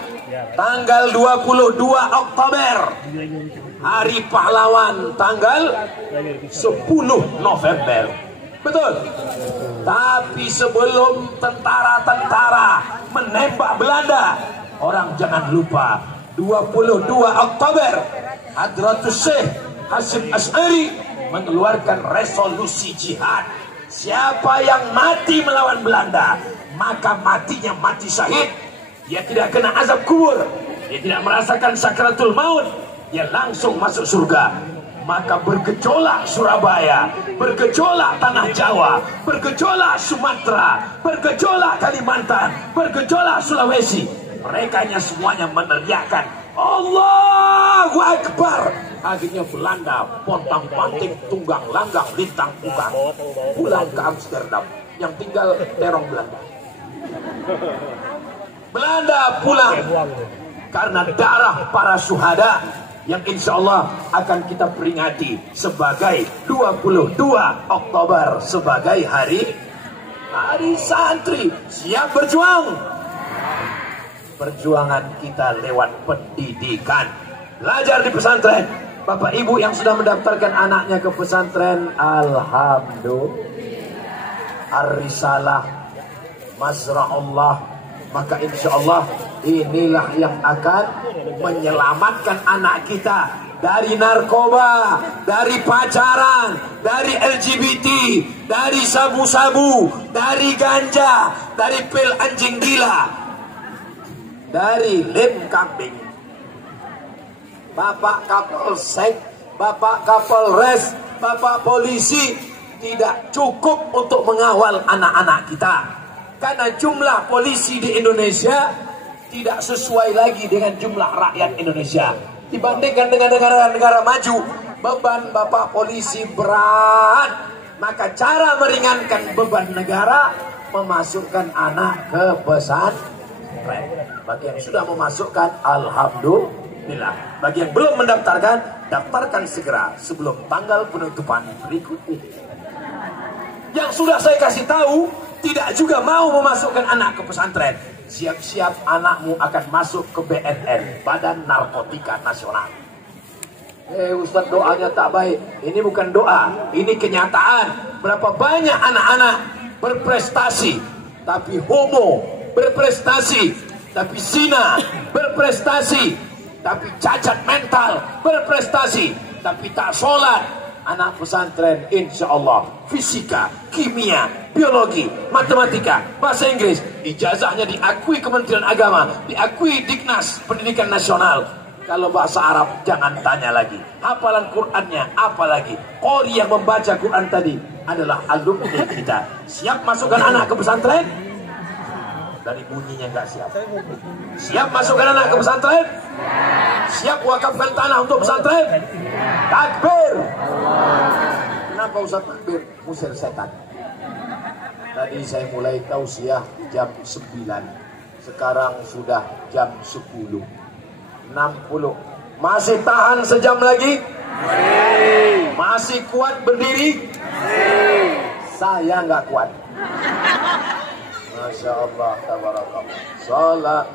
Tanggal 22 Oktober, Hari Pahlawan, tanggal 10 November. Betul? Tapi sebelum tentara-tentara menembak Belanda, orang jangan lupa 22 Oktober Hadratus Syekh Hasyim Asy'ari mengeluarkan resolusi jihad. Siapa yang mati melawan Belanda, maka matinya mati syahid. Dia tidak kena azab kubur, dia tidak merasakan sakratul maut, dia langsung masuk surga. Maka bergejolak Surabaya, bergejolak Tanah Jawa, bergejolak Sumatera, bergejolak Kalimantan, bergejolak Sulawesi. Mereka semuanya meneriakkan Allahu Akbar. Akhirnya Belanda pontang-panting, tunggang langgang, lintang pugang, pulang ke Amsterdam. Yang tinggal terong Belanda. Belanda pulang karena darah para syuhada yang insya Allah akan kita peringati sebagai 22 Oktober sebagai hari santri. Siap berjuang? Perjuangan kita lewat pendidikan. Belajar di pesantren. Bapak Ibu yang sudah mendaftarkan anaknya ke pesantren, alhamdulillah. Ar-Risalah, Masra'ullah, maka insya Allah inilah yang akan menyelamatkan anak kita dari narkoba, dari pacaran, dari LGBT, dari sabu-sabu, dari ganja, dari pil anjing gila, dari lem kambing. Bapak Kapolsek, Bapak Kapolres, Bapak Polisi tidak cukup untuk mengawal anak-anak kita. Karena jumlah polisi di Indonesia tidak sesuai lagi dengan jumlah rakyat Indonesia. Dibandingkan dengan negara-negara maju, beban Bapak polisi berat. Maka cara meringankan beban negara, memasukkan anak ke pesantren. Bagi yang sudah memasukkan, alhamdulillah. Bagi yang belum mendaftarkan, daftarkan segera sebelum tanggal penutupan berikut ini. Yang sudah saya kasih tahu tidak juga mau memasukkan anak ke pesantren, siap-siap anakmu akan masuk ke BNN, Badan Narkotika Nasional. Ustaz doanya tak baik. Ini bukan doa, ini kenyataan. Berapa banyak anak-anak berprestasi, tapi homo berprestasi, tapi zina berprestasi, tapi cacat mental berprestasi, tapi tak sholat. Anak pesantren insya Allah fisika, kimia, biologi, matematika, bahasa Inggris, ijazahnya diakui Kementerian Agama, diakui Dignas Pendidikan Nasional. Kalau bahasa Arab jangan tanya lagi, hafalan Qurannya apalagi. Qori yang membaca Quran tadi adalah alumni kita. Siap masukkan anak ke pesantren? Dari bunyinya nggak siap. Siap masukkan anak ke pesantren? Siap wakafkan tanah untuk pesantren? Takbir. Kenapa Ustaz takbir? Musir setan. Tadi saya mulai tausiah jam 9. Sekarang sudah jam 10. 60. Masih tahan sejam lagi? Masih kuat berdiri? Saya nggak kuat. Masya Allah, tabarakallah. Salat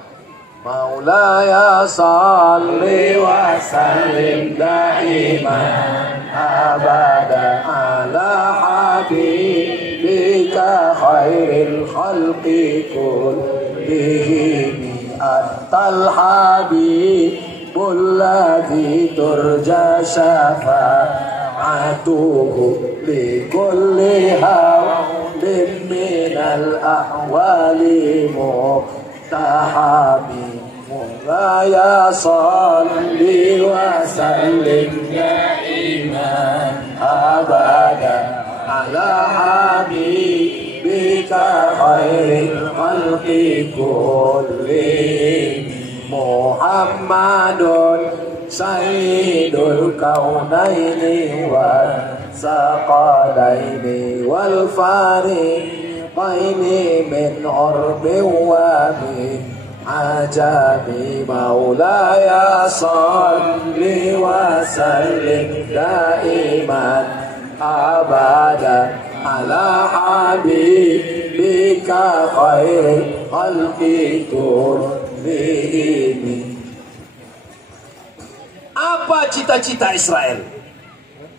Maulaya salli wa sallim daiman abada ala habibika khairil khalqi kullihim antal habibul ladzi turja syafa'atuhu li kulli hawlin minal ahwali muqtahabi Mulaya salli wa sallim daiman abada ala habibika khairil khalqi kullihim Muhammadun sayyidul kaunaini wal saqalaini wal fariqaini min urbin wa min ajabi maulaya salli wa sallim daiman abada ala habibika khairil khalqi kullihim. Apa cita-cita Israel?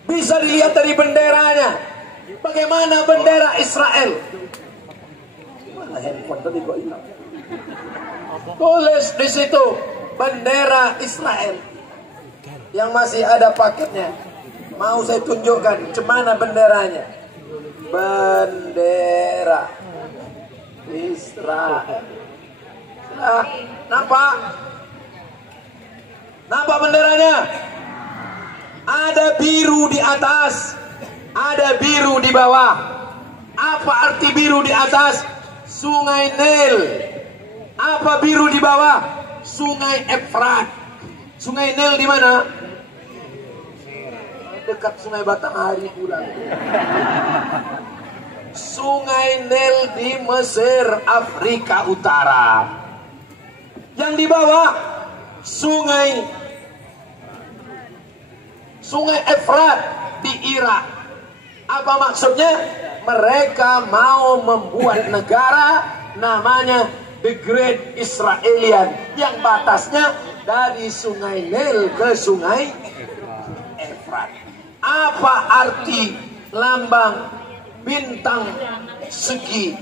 Bisa dilihat dari benderanya. Bagaimana bendera Israel? Mana handphone tadi kok hilang? Tulis di situ bendera Israel. Yang masih ada paketnya. Mau saya tunjukkan cemana benderanya. Bendera Israel. Nah, nampak? Nampak benderanya? Ada biru di atas, ada biru di bawah. Apa arti biru di atas? Sungai Nil. Apa biru di bawah? Sungai Efrat. Sungai Nil di mana? Dekat Sungai Batanghari pula. Sungai Nil di Mesir, Afrika Utara. Yang di bawah Sungai Efrat di Irak. Apa maksudnya? Mereka mau membuat negara namanya The Great Israelian, yang batasnya dari Sungai Nil ke Sungai Efrat. Apa arti lambang bintang segi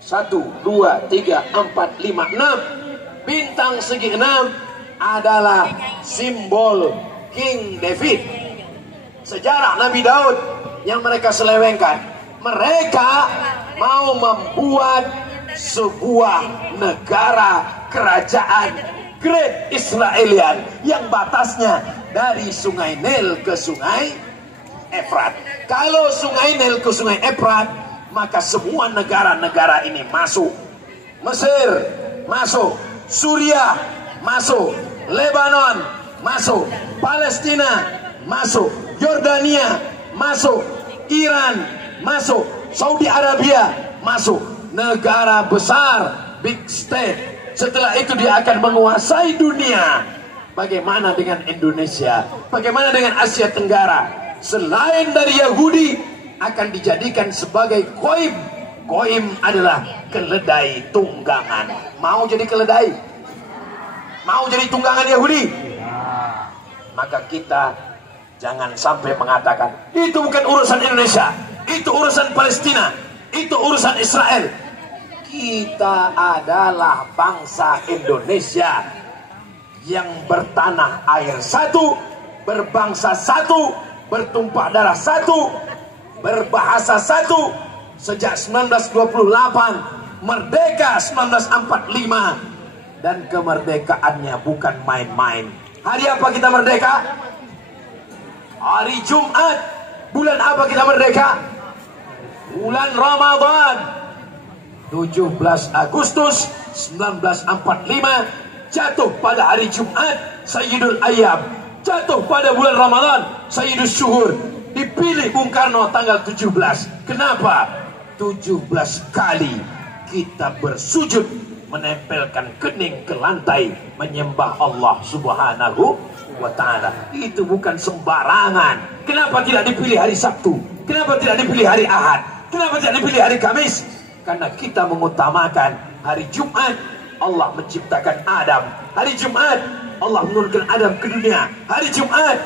1, 2, 3, 4, 5, 6? Bintang segi 6 adalah simbol King David. Sejarah Nabi Daud yang mereka selewengkan. Mereka mau membuat sebuah negara kerajaan Great Israelian yang batasnya dari Sungai Nil ke Sungai Efrat. Kalau Sungai Nil ke Sungai Efrat, maka semua negara-negara ini masuk. Mesir masuk, Suriah masuk, Lebanon masuk, Palestina masuk, Yordania masuk, Iran masuk, Saudi Arabia masuk. Negara besar, big state. Setelah itu dia akan menguasai dunia. Bagaimana dengan Indonesia? Bagaimana dengan Asia Tenggara? Selain dari Yahudi, akan dijadikan sebagai goim. Goim adalah keledai tunggangan. Mau jadi keledai? Mau jadi tunggangan Yahudi? Maka kita jangan sampai mengatakan itu bukan urusan Indonesia, itu urusan Palestina. itu urusan Israel. Kita adalah bangsa Indonesia yang bertanah air satu, berbangsa satu, bertumpah darah satu, berbahasa satu. Sejak 1928, merdeka 1945, dan kemerdekaannya bukan main-main. Hari apa kita merdeka? Hari Jumat. Bulan apa kita merdeka? Bulan Ramadan. 17 Agustus 1945 jatuh pada hari Jumat, Sayyidul Ayyam. Jatuh pada bulan Ramadan, Sayyidus Syuhur. Dipilih Bung Karno tanggal 17. Kenapa? 17 kali kita bersujud, menempelkan kening ke lantai, menyembah Allah Subhanahu wa ta'ala. Itu bukan sembarangan. Kenapa tidak dipilih hari Sabtu? Kenapa tidak dipilih hari Ahad? Kenapa tidak dipilih hari Kamis? Karena kita mengutamakan hari Jumat. Allah menciptakan Adam. Hari Jumat Allah menurunkan Adam ke dunia. Hari Jumat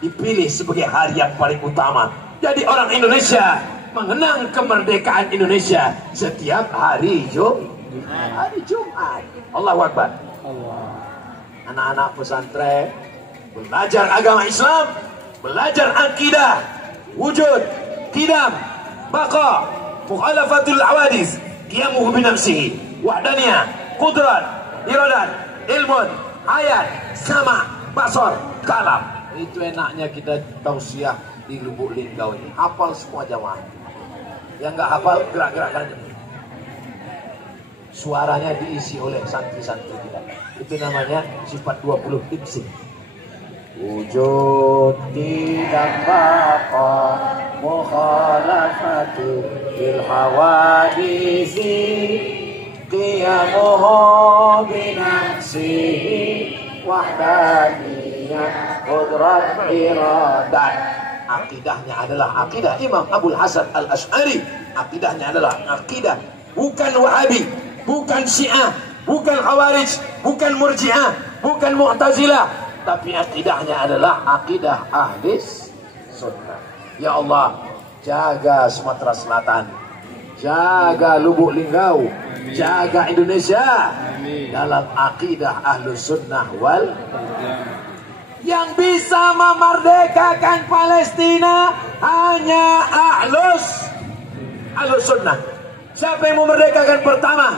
dipilih sebagai hari yang paling utama. Jadi orang Indonesia mengenang kemerdekaan Indonesia setiap hari Jumat. Allahu Akbar. Anak-anak pesantren belajar agama Islam, belajar akidah, wujud, qidam, baqa, mukhalafatul awadis, qiyamuhu binafsihi, wahdaniyah, qudrat, iradat, ilmun, ayat, sama, basar, kalam. Itu enaknya kita tausiah di Lubuk Linggau ini. Hafal semua jamaah. Yang nggak hafal, gerak-gerakkan aja. Suaranya diisi oleh santri-santri kita. Itu namanya sifat 20 ibsin. Wujud tidak baqa mukhalafatu bil hawadisi qiyamuhu binafsihi wahdaniyah qudrat iradat. Akidahnya adalah akidah Imam Abul Hasan Al-Asy'ari. Akidahnya adalah akidah bukan Wahabi, bukan Syiah, bukan Khawarij, bukan Murji'ah, bukan Mu'tazilah, tapi akidahnya adalah akidah Ahlus Sunnah. Ya Allah, jaga Sumatera Selatan, jaga Lubuk Linggau, jaga Indonesia dalam akidah Ahlus Sunnah wal yang bisa memerdekakan Palestina hanya Ahlus Sunnah. Siapa yang memerdekakan pertama?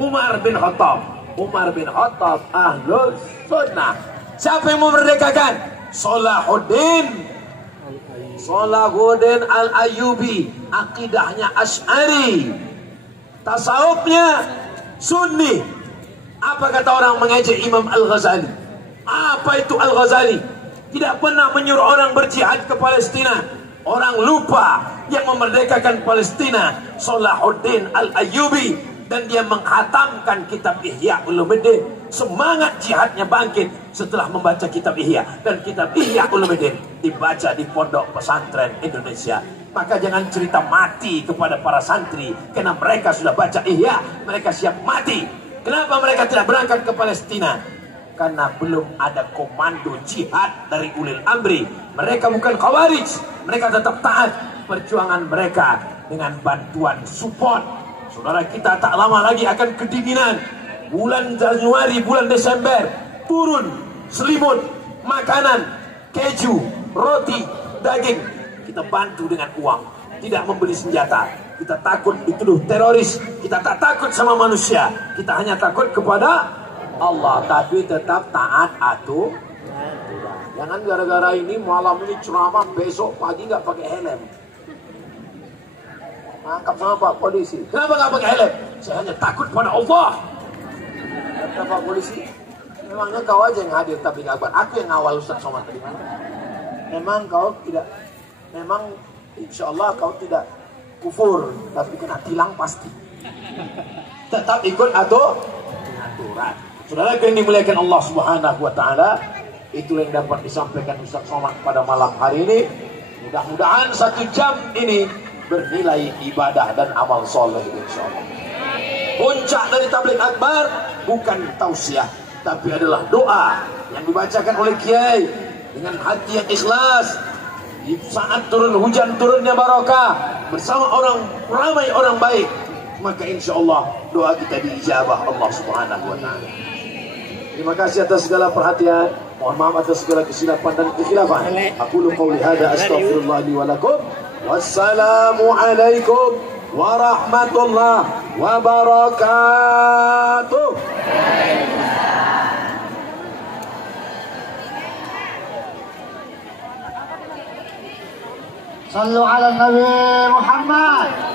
Umar bin Khattab. Umar bin Khattab Ahlus Sunnah. Siapa yang memerdekakan? Salahuddin Al-Ayyubi. Akidahnya Asy'ari. Tasawufnya Sunni. Apa kata orang mengejek Imam Al-Ghazali? Apa itu Al-Ghazali? Tidak pernah menyuruh orang berjihad ke Palestina. Orang lupa yang memerdekakan Palestina Salahuddin Al-Ayyubi, dan dia menghatamkan kitab Ihya Ulumuddin. Semangat jihadnya bangkit setelah membaca kitab Ihya, dan kitab Ihya Ulumuddin dibaca di pondok pesantren Indonesia. Maka jangan cerita mati kepada para santri, karena mereka sudah baca Ihya, mereka siap mati. Kenapa mereka tidak berangkat ke Palestina? Karena belum ada komando jihad dari ulil amri. Mereka bukan khawarij, mereka tetap taat. Perjuangan mereka dengan bantuan support. Saudara kita tak lama lagi akan kedinginan. Bulan Januari, bulan Desember turun selimut, makanan, keju, roti, daging. Kita bantu dengan uang, tidak membeli senjata. Kita takut dituduh teroris, kita tak takut sama manusia, kita hanya takut kepada Allah, tapi tetap taat aturan. Jangan gara-gara ini malam ini ceramah, besok pagi nggak pakai helm. Tangkap sama Pak Polisi. Kenapa nggak pakai helm? Saya hanya takut pada Allah. Kata Pak Polisi, memangnya kau aja yang hadir tapi kabar. Aku yang ngawal Ustaz Somad tadi. Memang kau tidak, memang insya Allah kau tidak kufur, tapi kena tilang pasti. Tetap ikut aturan. Saudara yang dimuliakan Allah Subhanahu wa ta'ala, itulah yang dapat disampaikan Ustaz Somad pada malam hari ini. Mudah-mudahan 1 jam ini bernilai ibadah dan amal soleh insyaallah. Puncak dari tabligh akbar bukan tausiah, tapi adalah doa yang dibacakan oleh kiai dengan hati yang ikhlas. Di saat turun hujan, turunnya barokah bersama orang ramai orang baik, maka insya Allah doa kita diijabah Allah Subhanahu wa Ta'ala. Terima kasih atas segala perhatian. Mohon maaf atas segala kesilapan dan kekhilafan. Aku qouli hadza astaghfirullah li wa lakum. Wassalamu alaikum warahmatullahi wabarakatuh. Sallu ala Nabi Muhammad.